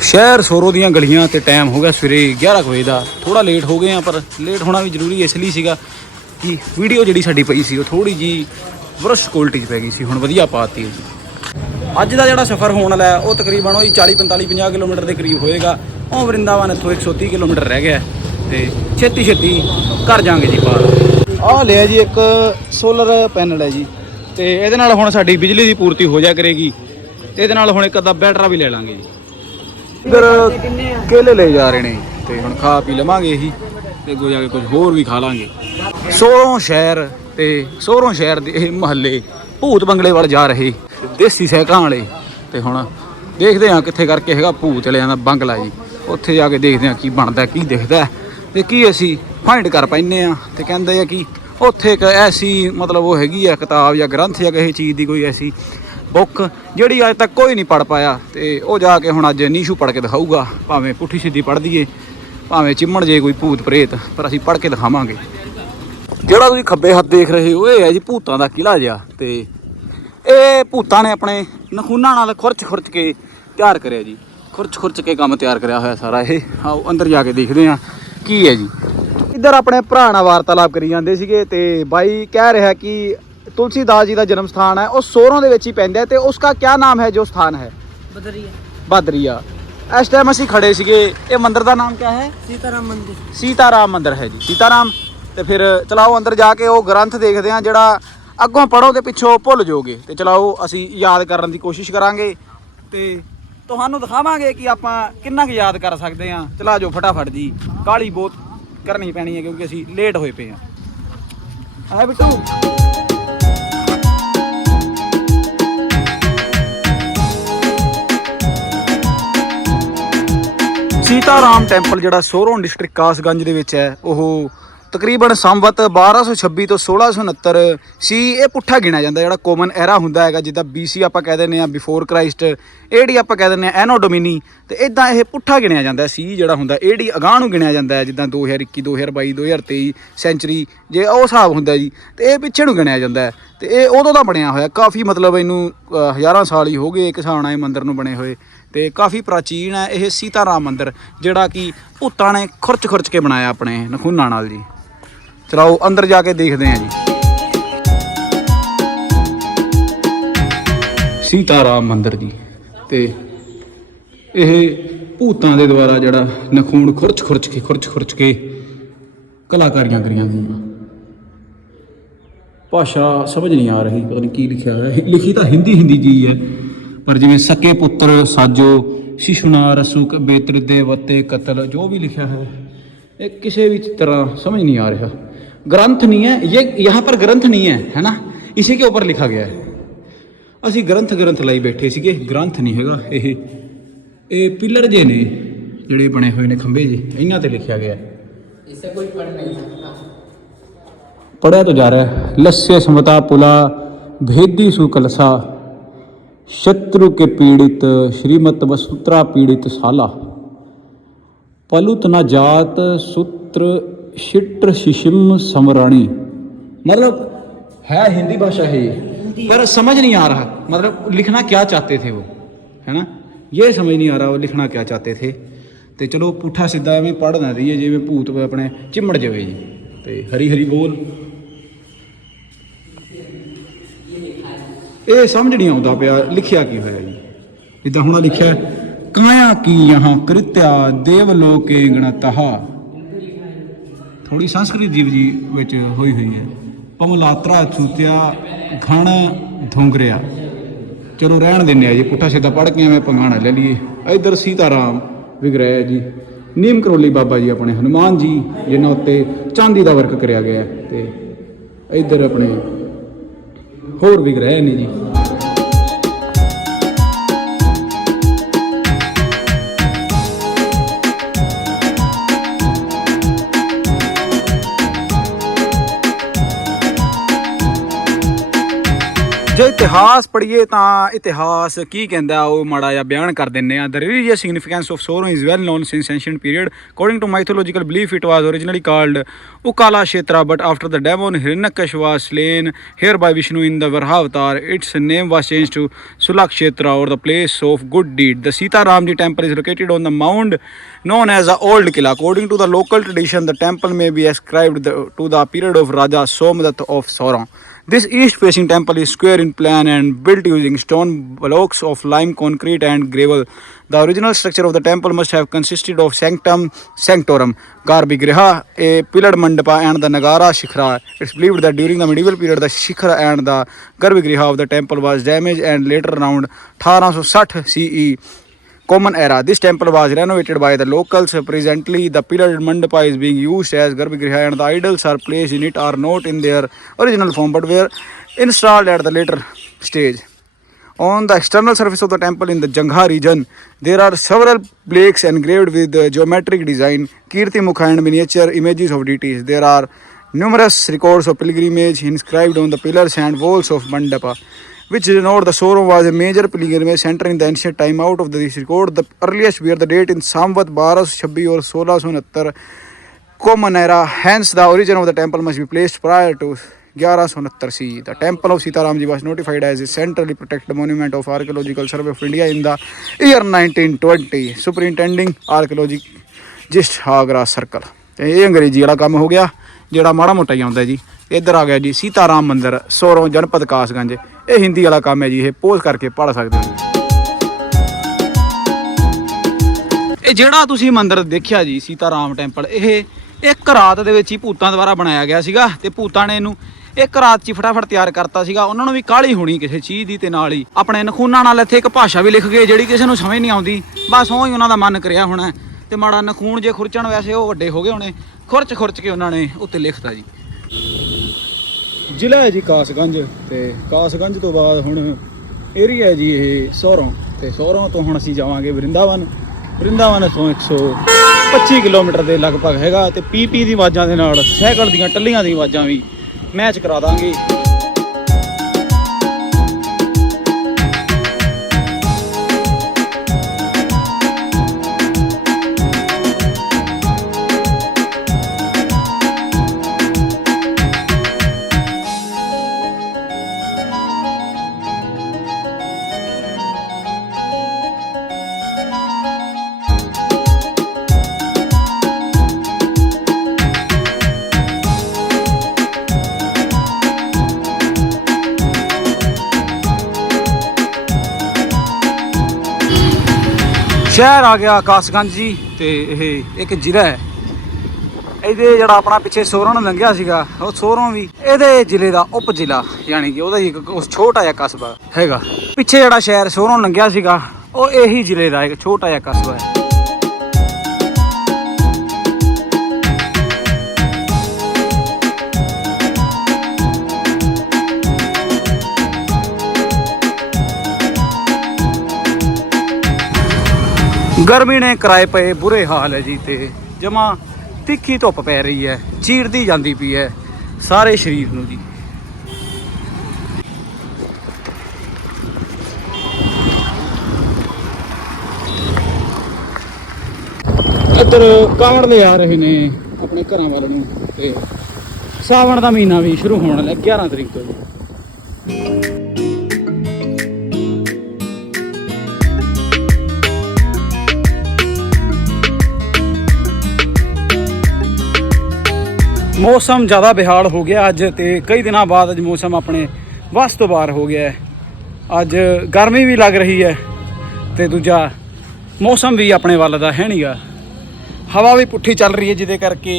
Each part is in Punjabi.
ਸ਼ਹਿਰ ਸੋਰੋ ਦੀਆਂ ਗਲੀਆਂ ਤੇ ਟਾਈਮ ਹੋ ਗਿਆ ਸਵੇਰੇ 11 ਕੁ ਵਜੇ ਦਾ। ਥੋੜਾ ਲੇਟ ਹੋ ਗਏ ਆ ਪਰ ਲੇਟ ਹੋਣਾ ਵੀ ਜ਼ਰੂਰੀ ਇਸ ਲਈ ਸੀਗਾ ਕਿ ਵੀਡੀਓ ਜਿਹੜੀ ਸਾਡੀ ਪਈ ਸੀ, ਉਹ ਥੋੜੀ ਜੀ ਬਰਸ਼ ਕੁਆਲਿਟੀ 'ਚ ਪੈ ਗਈ ਸੀ, ਹੁਣ ਵਧੀਆ ਪਾਤੀ ਹੈ ਜੀ ਅੱਜ ਦਾ ਜਿਹੜਾ ਸਫ਼ਰ ਹੋਣ ਵਾਲਾ ਉਹ ਤਕਰੀਬਨ ਉਹੀ 40 45 50 ਕਿਲੋਮੀਟਰ ਦੇ ਕਰੀਬ ਹੋਏਗਾ। ਉਹ ਵਰਿੰਦਾਵਨ ਇੱਥੋਂ 130 ਕਿਲੋਮੀਟਰ ਰਹਿ ਗਿਆ ਹੈ ਤੇ ਛੇਤੀ ਛੇਤੀ ਘਰ ਜਾਾਂਗੇ ਜੀ ਪਾਰ ਆਹ ਲਿਆ ਜੀ ਇੱਕ ਸੋਲਰ ਪੈਨਲ ਹੈ ਜੀ। ਤੇ ਇਹਦੇ ਨਾਲ ਹੁਣ ਸਾਡੀ ਬਿਜਲੀ ਦੀ ਪੂਰਤੀ ਹੋ ਜਾ ਕਰੇਗੀ। ਤੇ ਇਹਦੇ ਨਾਲ ਹੁਣ ਇੱਕ ਅੱਧਾ ਬੈਟਰਾ ਵੀ ਲੈ ਲਾਂਗੇ। ਜੀ ਇਧਰ ਕੇਲੇ ਲੈ ਜਾ ਰਹੇ ਨੇ ਤੇ ਹੁਣ ਖਾ ਪੀ ਲਵਾਂਗੇ ਇਹੀ ਤੇ ਅੱਗੋਂ ਜਾ ਕੇ ਕੁਝ ਹੋਰ ਵੀ ਖਾ ਲਾਂਗੇ। ਸੋਹਰੋਂ ਸ਼ਹਿਰ ਤੇ ਸੋਹਰੋਂ ਸ਼ਹਿਰ ਦੇ ਇਹ ਮਹੱਲੇ ਭੂਤ ਬੰਗਲੇ ਵੱਲ ਜਾ ਰਹੇ ਦੇਸੀ ਸਾਈਕਲਾਂ ਵਾਲੇ। ਤੇ ਹੁਣ ਦੇਖਦੇ ਹਾਂ ਕਿੱਥੇ ਕਰਕੇ ਹੈਗਾ ਭੂਤ ਵਾਲਿਆਂ ਦਾ ਬੰਗਲਾ ਜੀ। ਉੱਥੇ ਜਾ ਕੇ ਦੇਖਦੇ ਹਾਂ ਕੀ ਬਣਦਾ, ਕੀ ਦਿਖਦਾ ਤੇ ਕੀ ਅਸੀਂ ਫਾਈਂਡ ਕਰ ਪੈਨੇ ਆ ਤੇ ਕਹਿੰਦੇ ਆ ਕਿ ਉੱਥੇ ਇੱਕ ਐਸੀ ਮਤਲਬ ਉਹ ਹੈਗੀ ਆ ਕਿਤਾਬ ਜਾਂ ਗ੍ਰੰਥ ਜਾਂ ਕਿਸੇ ਚੀਜ਼ ਦੀ ਕੋਈ ਐਸੀ ਬੁੱਕ ਜਿਹੜੀ ਅੱਜ ਤੱਕ ਕੋਈ ਨਹੀਂ ਪੜ ਪਾਇਆ ਤੇ ਉਹ ਜਾ ਕੇ ਹੁਣ ਅੱਜ ਨੀਸ਼ੂ ਪੜ ਕੇ ਦਿਖਾਊਗਾ, ਭਾਵੇਂ ਪੁੱਠੀ ਸਿੱਧੀ ਪੜ ਦਈਏ, ਭਾਵੇਂ ਚਿੰਮਣ ਜੇ ਕੋਈ ਭੂਤ ਪ੍ਰੇਤ, ਪਰ ਅਸੀਂ ਪੜ ਕੇ ਦਿਖਾਵਾਂਗੇ। ਜਿਹੜਾ ਤੁਸੀਂ ਖੱਬੇ ਹੱਥ ਦੇਖ ਰਹੇ ਹੋ, ਇਹ ਹੈ ਜੀ ਭੂਤਾਂ ਦਾ ਕਿਲਾ ਜਿਹਾ ਤੇ ਇਹ ਭੂਤਾਂ ਨੇ ਆਪਣੇ ਨਖੂਨਾਂ ਨਾਲ ਖੁਰਚ ਖੁਰਚ ਕੇ ਤਿਆਰ ਕਰਿਆ ਜੀ। ਖੁਰਚ ਖੁਰਚ ਕੇ ਕੰਮ ਤਿਆਰ ਕਰਿਆ ਹੋਇਆ ਸਾਰਾ ਇਹ। ਆਓ ਅੰਦਰ ਜਾ ਕੇ ਦੇਖਦੇ ਹਾਂ ਕੀ ਹੈ ਜੀ। ਇੱਧਰ ਆਪਣੇ ਭਰਾ ਨਾਲ ਵਾਰਤਾਲਾਪ ਕਰੀ ਜਾਂਦੇ ਸੀਗੇ ਤੇ ਬਾਈ ਕਹਿ ਰਿਹਾ ਕਿ ਤੁਲਸੀ ਦਾਸ ਜੀ ਦਾ ਜਨਮ ਸਥਾਨ ਹੈ ਉਹ ਸੋਰੋਂ ਦੇ ਵਿੱਚ ਹੀ ਪੈਂਦਾ ਹੈ ਤੇ ਉਸ ਦਾ ਕੀ ਨਾਮ ਹੈ ਜੋ ਸਥਾਨ ਹੈ? ਬਦਰੀਆ। ਬਦਰੀਆ। ਇਸ ਟਾਈਮ ਅਸੀਂ ਖੜੇ ਸੀਗੇ ਇਹ ਮੰਦਰ ਦਾ ਨਾਮ ਕੀ ਹੈ? ਸੀਤਾਰਾਮ ਮੰਦਰ। ਸੀਤਾਰਾਮ ਮੰਦਿਰ ਹੈ ਜੀ ਸੀਤਾਰਾਮ। ਤੇ ਫਿਰ ਚਲਾਓ ਅੰਦਰ ਜਾ ਕੇ ਉਹ ਗ੍ਰੰਥ ਦੇਖਦੇ ਹਾਂ ਜਿਹੜਾ ਅੱਗੋਂ ਪੜੋ ਤੇ ਪਿੱਛੋਂ ਭੁੱਲ ਜਾਓਗੇ। ਤੇ ਚਲਾਓ ਅਸੀਂ ਯਾਦ ਕਰਨ ਦੀ ਕੋਸ਼ਿਸ਼ ਕਰਾਂਗੇ। ਤੇ ਤੁਹਾਨੂੰ ਦਿਖਾਵਾਂਗੇ ਕਿ ਆਪਾਂ ਕਿੰਨਾ ਕੁ ਯਾਦ ਕਰ ਸਕਦੇ ਆ ਚਲਾ ਜਾਓ ਫਟਾਫਟ ਜੀ ਕਾਲੀ ਬੋਤ ਕਰਨੀ ਪੈਣੀ ਹੈ ਕਿਉਂਕਿ ਅਸੀਂ ਲੇਟ ਹੋਏ ਪਏ ਹਾਂ। ਹੈ ਬਿੱਟੂ। ਸੀਤਾਰਾਮ ਟੈਂਪਲ ਜਿਹੜਾ ਸੋਹਰੋਂ ਡਿਸਟ੍ਰਿਕਟ ਕਾਸਗੰਜ ਦੇ ਵਿੱਚ ਹੈ, ਉਹ ਤਕਰੀਬਨ ਸੰਵਤ 1226 ਤੋਂ 1669 ਸੀ ਇਹ ਪੁੱਠਾ ਗਿਣਿਆ ਜਾਂਦਾ, ਜਿਹੜਾ ਕੋਮਨ ਐਰਾ ਹੁੰਦਾ ਹੈਗਾ, ਜਿੱਦਾਂ BC ਆਪਾਂ ਕਹਿ ਦਿੰਦੇ ਆ ਬਿਫੋਰ ਕ੍ਰਾਈਸਟ ਏਡੀ ਆਪਾਂ ਕਹਿ ਦਿੰਦੇ ਆ ਐਨੋ ਡੋਮਿਨੀ ਤੇ ਇਦਾਂ ਇਹ ਪੁੱਠਾ ਗਿਣਿਆ ਜਾਂਦਾ ਸੀ, ਜਿਹੜਾ ਹੁੰਦਾ ਏਡੀ ਅਗਾਂਹ ਨੂੰ ਗਿਣਿਆ ਜਾਂਦਾ ਹੈ, ਜਿੱਦਾਂ 2021 2022 2023 ਸੈਂਚਰੀ ਜੇ ਉਹ ਹਿਸਾਬ ਹੁੰਦਾ ਜੀ, ਤੇ ਇਹ ਪਿੱਛੇ ਨੂੰ ਗਿਣਿਆ ਜਾਂਦਾ ਹੈ, ਤੇ ਇਹ ਉਦੋਂ ਦਾ ਬਣਿਆ ਹੋਇਆ, ਕਾਫੀ ਮਤਲਬ ਇਹਨੂੰ ਹਜ਼ਾਰਾਂ ਸਾਲ ਹੀ ਹੋ ਗਏ, ਇੱਕ ਹਿਸਾਬ ਨਾਲ ਇਹ ਮੰਦਿਰ ਨੂੰ ਬਣੇ ਹੋਏ, ਤੇ ਕਾਫੀ ਪ੍ਰਾਚੀਨ ਹੈ ਇਹ ਸੀਤਾਰਾਮ ਮੰਦਿਰ, ਜਿਹੜਾ ਕਿ ਭੂਤਾਂ ਨੇ ਖੁਰਚ ਖੁਰਚ ਕੇ ਬਣਾਇਆ ਆਪਣੇ ਨਖੂਨਾਂ ਨਾਲ ਜੀ। ਚਲਾਓ, ਅੰਦਰ ਜਾ ਕੇ ਦੇਖਦੇ ਹਾਂ ਜੀ। ਸੀਤਾ ਰਾਮ ਮੰਦਰ ਜੀ, ਤੇ ਇਹ ਭੂਤਾਂ ਦੇ ਦੁਆਰਾ ਜਿਹੜਾ ਨਖੂਨ ਖੁਰਚ ਖੁਰਚ ਕੇ, ਖੁਰਚ ਖੁਰਚ ਕੇ ਕਲਾਕਾਰੀਆਂ ਕਰੀਆਂ ਗਈਆਂ। ਭਾਸ਼ਾ ਸਮਝ ਨਹੀਂ ਆ ਰਹੀ, ਪਤਾ ਨਹੀਂ ਕੀ ਲਿਖਿਆ ਹੈ। ਲਿਖੀ ਤਾਂ ਹਿੰਦੀ ਹਿੰਦੀ ਜੀ ਹੈ, ਪਰ ਜਿਵੇਂ ਸਕੇ ਪੁੱਤਰ ਸਾਜੋ ਸ਼ਿਸ਼ੁਨਾ ਰਸੂਕ ਬੇਤਰ ਦੇ ਵਤੇ ਕਤਲ, ਜੋ ਵੀ ਲਿਖਿਆ ਹੈ, ਇਹ ਕਿਸੇ ਵੀ ਤਰ੍ਹਾਂ ਸਮਝ ਨਹੀਂ ਆ ਰਿਹਾ। ग्रंथ नहीं है ये यहाँ पर ग्रंथ नहीं है है ना? इसी के ऊपर लिखा गया है। असी ग्रंथ ग्रंथ लाई बैठे सके ग्रंथ नहीं है ये पिलर जे ने जड़े बने हुए ने खंभे जे इन्हों लिखा गया पढ़िया तो जा रहा है लस्य समता पुला भेदी सुकलसा शत्रु के पीड़ित श्रीमत वसुत्रा पीड़ित साला। पलुत न जात सूत्र शिट्र शिशिम समराणी मतलब है हिंदी भाषा है ये पर समझ नहीं आ रहा मतलब लिखना क्या चाहते थे वो है ना ये समझ नहीं आ रहा वो लिखना क्या चाहते थे ਤੇ ਚਲੋ ਪੁੱਠਾ ਸਿੱਧਾ ਐਵੇਂ ਪੜ੍ਹ ਨਾ ਦਈਏ ਜਿਵੇਂ ਭੂਤ ਆਪਣੇ ਚਿੰਮੜ ਜਾਵੇ ਜੀ ਤੇ ਹਰੀ ਹਰੀ ਬੋਲ ਇਹ ਸਮਝ ਨਹੀਂ ਆਉਂਦਾ ਪਿਆ ਲਿਖਿਆ ਕੀ ਹੋਇਆ ਜੀ ਜਿੱਦਾਂ ਹੁਣ ਆਹ ਲਿਖਿਆ ਹੈ, ਕਾਇਆ ਕੀ ਯਹਾਂ ਕ੍ਰਿਤਿਆ ਦੇਵ ਲੋਕੇ ਗਣਤਹ ਥੋੜੀ ਸੰਸਕ੍ਰਿਤ ਜੀਵ ਜੀ ਵਿੱਚ ਹੋਈ ਹੋਈ ਹੈ। ਪਮਲਾਤਰਾ ਚੂਤਿਆ ਘਣ ਧੁੰਗਰਿਆ। ਚਲੋ ਰਹਿਣ ਦਿੰਨੇ ਆ ਜੀ, ਪੁੱਠਾ ਸਿੱਧਾ ਪੜ੍ਹ ਕੇ ਐਵੇਂ ਪੰਗਾਣਾ ਲੈ ਲਈਏ। ਇਧਰ ਸੀਤਾਰਾਮ ਵਿਗ੍ਰਹਿ ਜੀ, ਨੀਮ ਕਰੋਲੀ ਬਾਬਾ ਜੀ ਆਪਣੇ ਹਨੂਮਾਨ ਜੀ, ਜਿਨ੍ਹਾਂ ਉੱਤੇ ਚਾਂਦੀ ਦਾ ਵਰਕ ਕਰਿਆ ਗਿਆ ਹੈ ਤੇ ਇਧਰ ਆਪਣੇ ਹੋਰ ਵਿਗ੍ਰਹਿ ਨੇ ਜੀ। ਜੇ ਇਤਿਹਾਸ ਪੜ੍ਹੀਏ ਤਾਂ ਇਤਿਹਾਸ ਕੀ ਕਹਿੰਦਾ ਉਹ ਮਾੜਾ ਜਿਹਾ ਬਿਆਨ ਕਰ ਦਿੰਨੇ ਆ the religious significance of Soron is well known since ancient period according to mythological belief it was originally called Ukala Kshetra but after the demon Hiranyaksha was slain here by Vishnu in the Varahavatar its name was change to Sulakshetra or the place of good deed the Sita Ram ji temple is located on the mound known as a old Qila according to the local tradition the temple may be ascribed to the period of Raja Somdat of Saura this east facing temple is square in plan and built using stone blocks of lime, concrete, and gravel. The original structure of the temple must have consisted of sanctum sanctorum, garbhagriha, a pillared mandapa, and the Nagara Shikhra. It's believed that during the medieval period, the Shikhra and the garbhagriha of the temple was damaged, and later around 1860 CE, common era. This temple was renovated by the locals. Presently, the pillared mandapa is being used as Garbhagriha and the idols are placed in it are not in their original form but were installed at the later stage. On the external surface of the temple in the Jangha region, there are several plaques engraved with geometric design, Kirti Mukha and miniature images of deities. There are numerous records of pilgrimage inscribed on the pillars and walls of Mandapa, which denote the Sauron was a major pilgrimage center in the ancient time. Out of this record, the earliest bear the date in Samvat 1226 or 1669 common era. Hence, the origin of the temple must be placed prior to 1169 CE. The temple of Sitaramji was notified as a centrally protected monument of Archaeological Survey of India in the year 1920. Superintending archaeologist Agra Circle. ਤੇ ਇਹ ਅੰਗਰੇਜ਼ੀ ਵਾਲਾ ਕੰਮ ਹੋ ਗਿਆ ਜਿਹੜਾ ਮਾੜਾ ਮੋਟਾ ਹੀ ਆਉਂਦਾ ਜੀ ਇੱਧਰ ਆ ਗਿਆ ਜੀ, ਸੀਤਾਰਾਮ ਮੰਦਿਰ ਸੋਰੋਂ ਜਨਪਦ ਕਾਸਗੰਜ। ਇਹ ਹਿੰਦੀ ਵਾਲਾ ਕੰਮ ਹੈ ਜੀ, ਇਹ ਪੋਜ਼ ਕਰਕੇ ਪੜ ਸਕਦੇ ਹੋ। ਇਹ ਜਿਹੜਾ ਤੁਸੀਂ ਮੰਦਿਰ ਦੇਖਿਆ ਜੀ, ਸੀਤਾਰਾਮ ਟੈਂਪਲ ਇਹ ਇੱਕ ਰਾਤ ਦੇ ਵਿੱਚ ਹੀ ਭੂਤਾਂ ਦੁਆਰਾ ਬਣਾਇਆ ਗਿਆ ਸੀਗਾ ਤੇ ਭੂਤਾਂ ਨੇ ਇਹਨੂੰ ਇੱਕ ਰਾਤ 'ਚ ਹੀ ਫਟਾਫਟ ਤਿਆਰ ਕਰਤਾ ਸੀਗਾ। ਉਹਨਾਂ ਨੂੰ ਵੀ ਕਾਹਲੀ ਹੋਣੀ ਕਿਸੇ ਚੀਜ਼ ਦੀ ਤੇ ਨਾਲ ਹੀ ਆਪਣੇ ਨਖੂਨਾਂ ਨਾਲ ਇੱਥੇ ਇੱਕ ਭਾਸ਼ਾ ਵੀ ਲਿਖ ਗਏ, ਜਿਹੜੀ ਕਿਸੇ ਨੂੰ ਸਮਝ ਨਹੀਂ ਆਉਂਦੀ। ਬਸ ਉਹ ਹੀ ਉਹਨਾਂ ਦਾ ਮਨ ਕਰਿਆ ਹੋਣਾ ਤੇ ਮਾੜਾ ਨਖੂਨ ਜੇ ਖੁਰਚਣ ਵੈਸੇ ਉਹ ਵੱਡੇ ਹੋ ਗਏ ਹੋਣੇ ਖੁਰਚ ਖੁਰਚ ਕੇ ਉਹਨਾਂ ਨੇ ਉੱਤੇ ਲਿਖਤਾ ਜੀ। ਜ਼ਿਲ੍ਹਾ ਹੈ ਜੀ ਕਾਸਗੰਜ ਤੇ ਕਾਸਗੰਜ ਤੋਂ ਬਾਅਦ ਹੁਣ ਏਰੀਆ ਹੈ ਜੀ ਇਹ ਸੋਹਰੋਂ ਤੇ ਸੋਹਰੋਂ ਤੋਂ ਹੁਣ ਅਸੀਂ ਜਾਵਾਂਗੇ ਵਰਿੰਦਾਵਨ। ਵਰਿੰਦਾਵਨ ਤੋਂ 125 ਕਿਲੋਮੀਟਰ ਦੇ ਲਗਭਗ ਹੈਗਾ ਤੇ ਪੀਪੀ ਦੀ ਆਵਾਜ਼ਾਂ ਦੇ ਨਾਲ ਸਾਈਕਲ ਦੀਆਂ ਟੱਲੀਆਂ ਦੀਆਂ ਆਵਾਜ਼ਾਂ ਵੀ ਮੈਚ ਕਰਾ ਦਾਂਗੇ। ਸ਼ਹਿਰ ਆ ਗਿਆ ਕਾਸਗੰਜ ਜੀ ਤੇ ਇਹ ਇੱਕ ਜ਼ਿਲ੍ਹਾ ਹੈ। ਇਹਦੇ ਜਿਹੜਾ ਆਪਣਾ ਪਿੱਛੇ ਸੋਹਰੋਂ ਨੂੰ ਲੰਘਿਆ ਸੀਗਾ, ਉਹ ਸੋਹਰੋਂ ਵੀ। ਇਹਦੇ ਜ਼ਿਲ੍ਹੇ ਦਾ ਉਪ ਜ਼ਿਲ੍ਹਾ, ਯਾਨੀ ਕਿ ਉਹਦਾ ਹੀ ਇੱਕ ਉਸ ਛੋਟਾ ਜਿਹਾ ਕਸਬਾ ਹੈਗਾ। ਪਿੱਛੇ ਜਿਹੜਾ ਸ਼ਹਿਰ ਸੋਹਰੋਂ ਲੰਘਿਆ ਸੀਗਾ, ਉਹ ਇਹੀ ਜ਼ਿਲ੍ਹੇ ਦਾ ਇੱਕ ਛੋਟਾ ਜਿਹਾ ਕਸਬਾ ਹੈ। ਗਰਮੀ ਨੇ ਕਰਾਏ ਪਏ ਬੁਰੇ ਹਾਲ ਹੈ ਜੀ ਤੇ ਜਮਾ ਤਿੱਖੀ ਧੁੱਪ ਪੈ ਰਹੀ ਹੈ, ਚੀਰਦੀ ਜਾਂਦੀ ਪਈ ਹੈ ਸਾਰੇ ਸਰੀਰ ਨੂੰ ਜੀ। ਇੱਧਰ ਕਾਵੜ ਲੈ ਆ ਰਹੇ ਨੇ ਆਪਣੇ ਘਰਾਂ ਵੱਲ ਨੂੰ ਤੇ ਸਾਵਣ ਦਾ ਮਹੀਨਾ ਵੀ ਸ਼ੁਰੂ ਹੋਣ ਲੱਗਾ 11 ਤਰੀਕ ਤੋਂ ਮੌਸਮ ਜ਼ਿਆਦਾ ਬਿਹਾਲ ਹੋ ਗਿਆ ਅੱਜ ਤੇ ਕਈ ਦਿਨਾਂ ਬਾਅਦ ਅੱਜ ਮੌਸਮ ਆਪਣੇ ਵੱਸ ਤੋਂ ਬਾਹਰ ਹੋ ਗਿਆ ਹੈ। ਅੱਜ ਗਰਮੀ ਵੀ ਲੱਗ ਰਹੀ ਹੈ ਤੇ ਦੂਜਾ ਮੌਸਮ ਵੀ ਆਪਣੇ ਵੱਲ ਦਾ ਹੈ ਨਹੀਂਗਾ। ਹਵਾ ਵੀ ਪੁੱਠੀ ਚੱਲ ਰਹੀ ਹੈ ਜਿਹਦੇ ਕਰਕੇ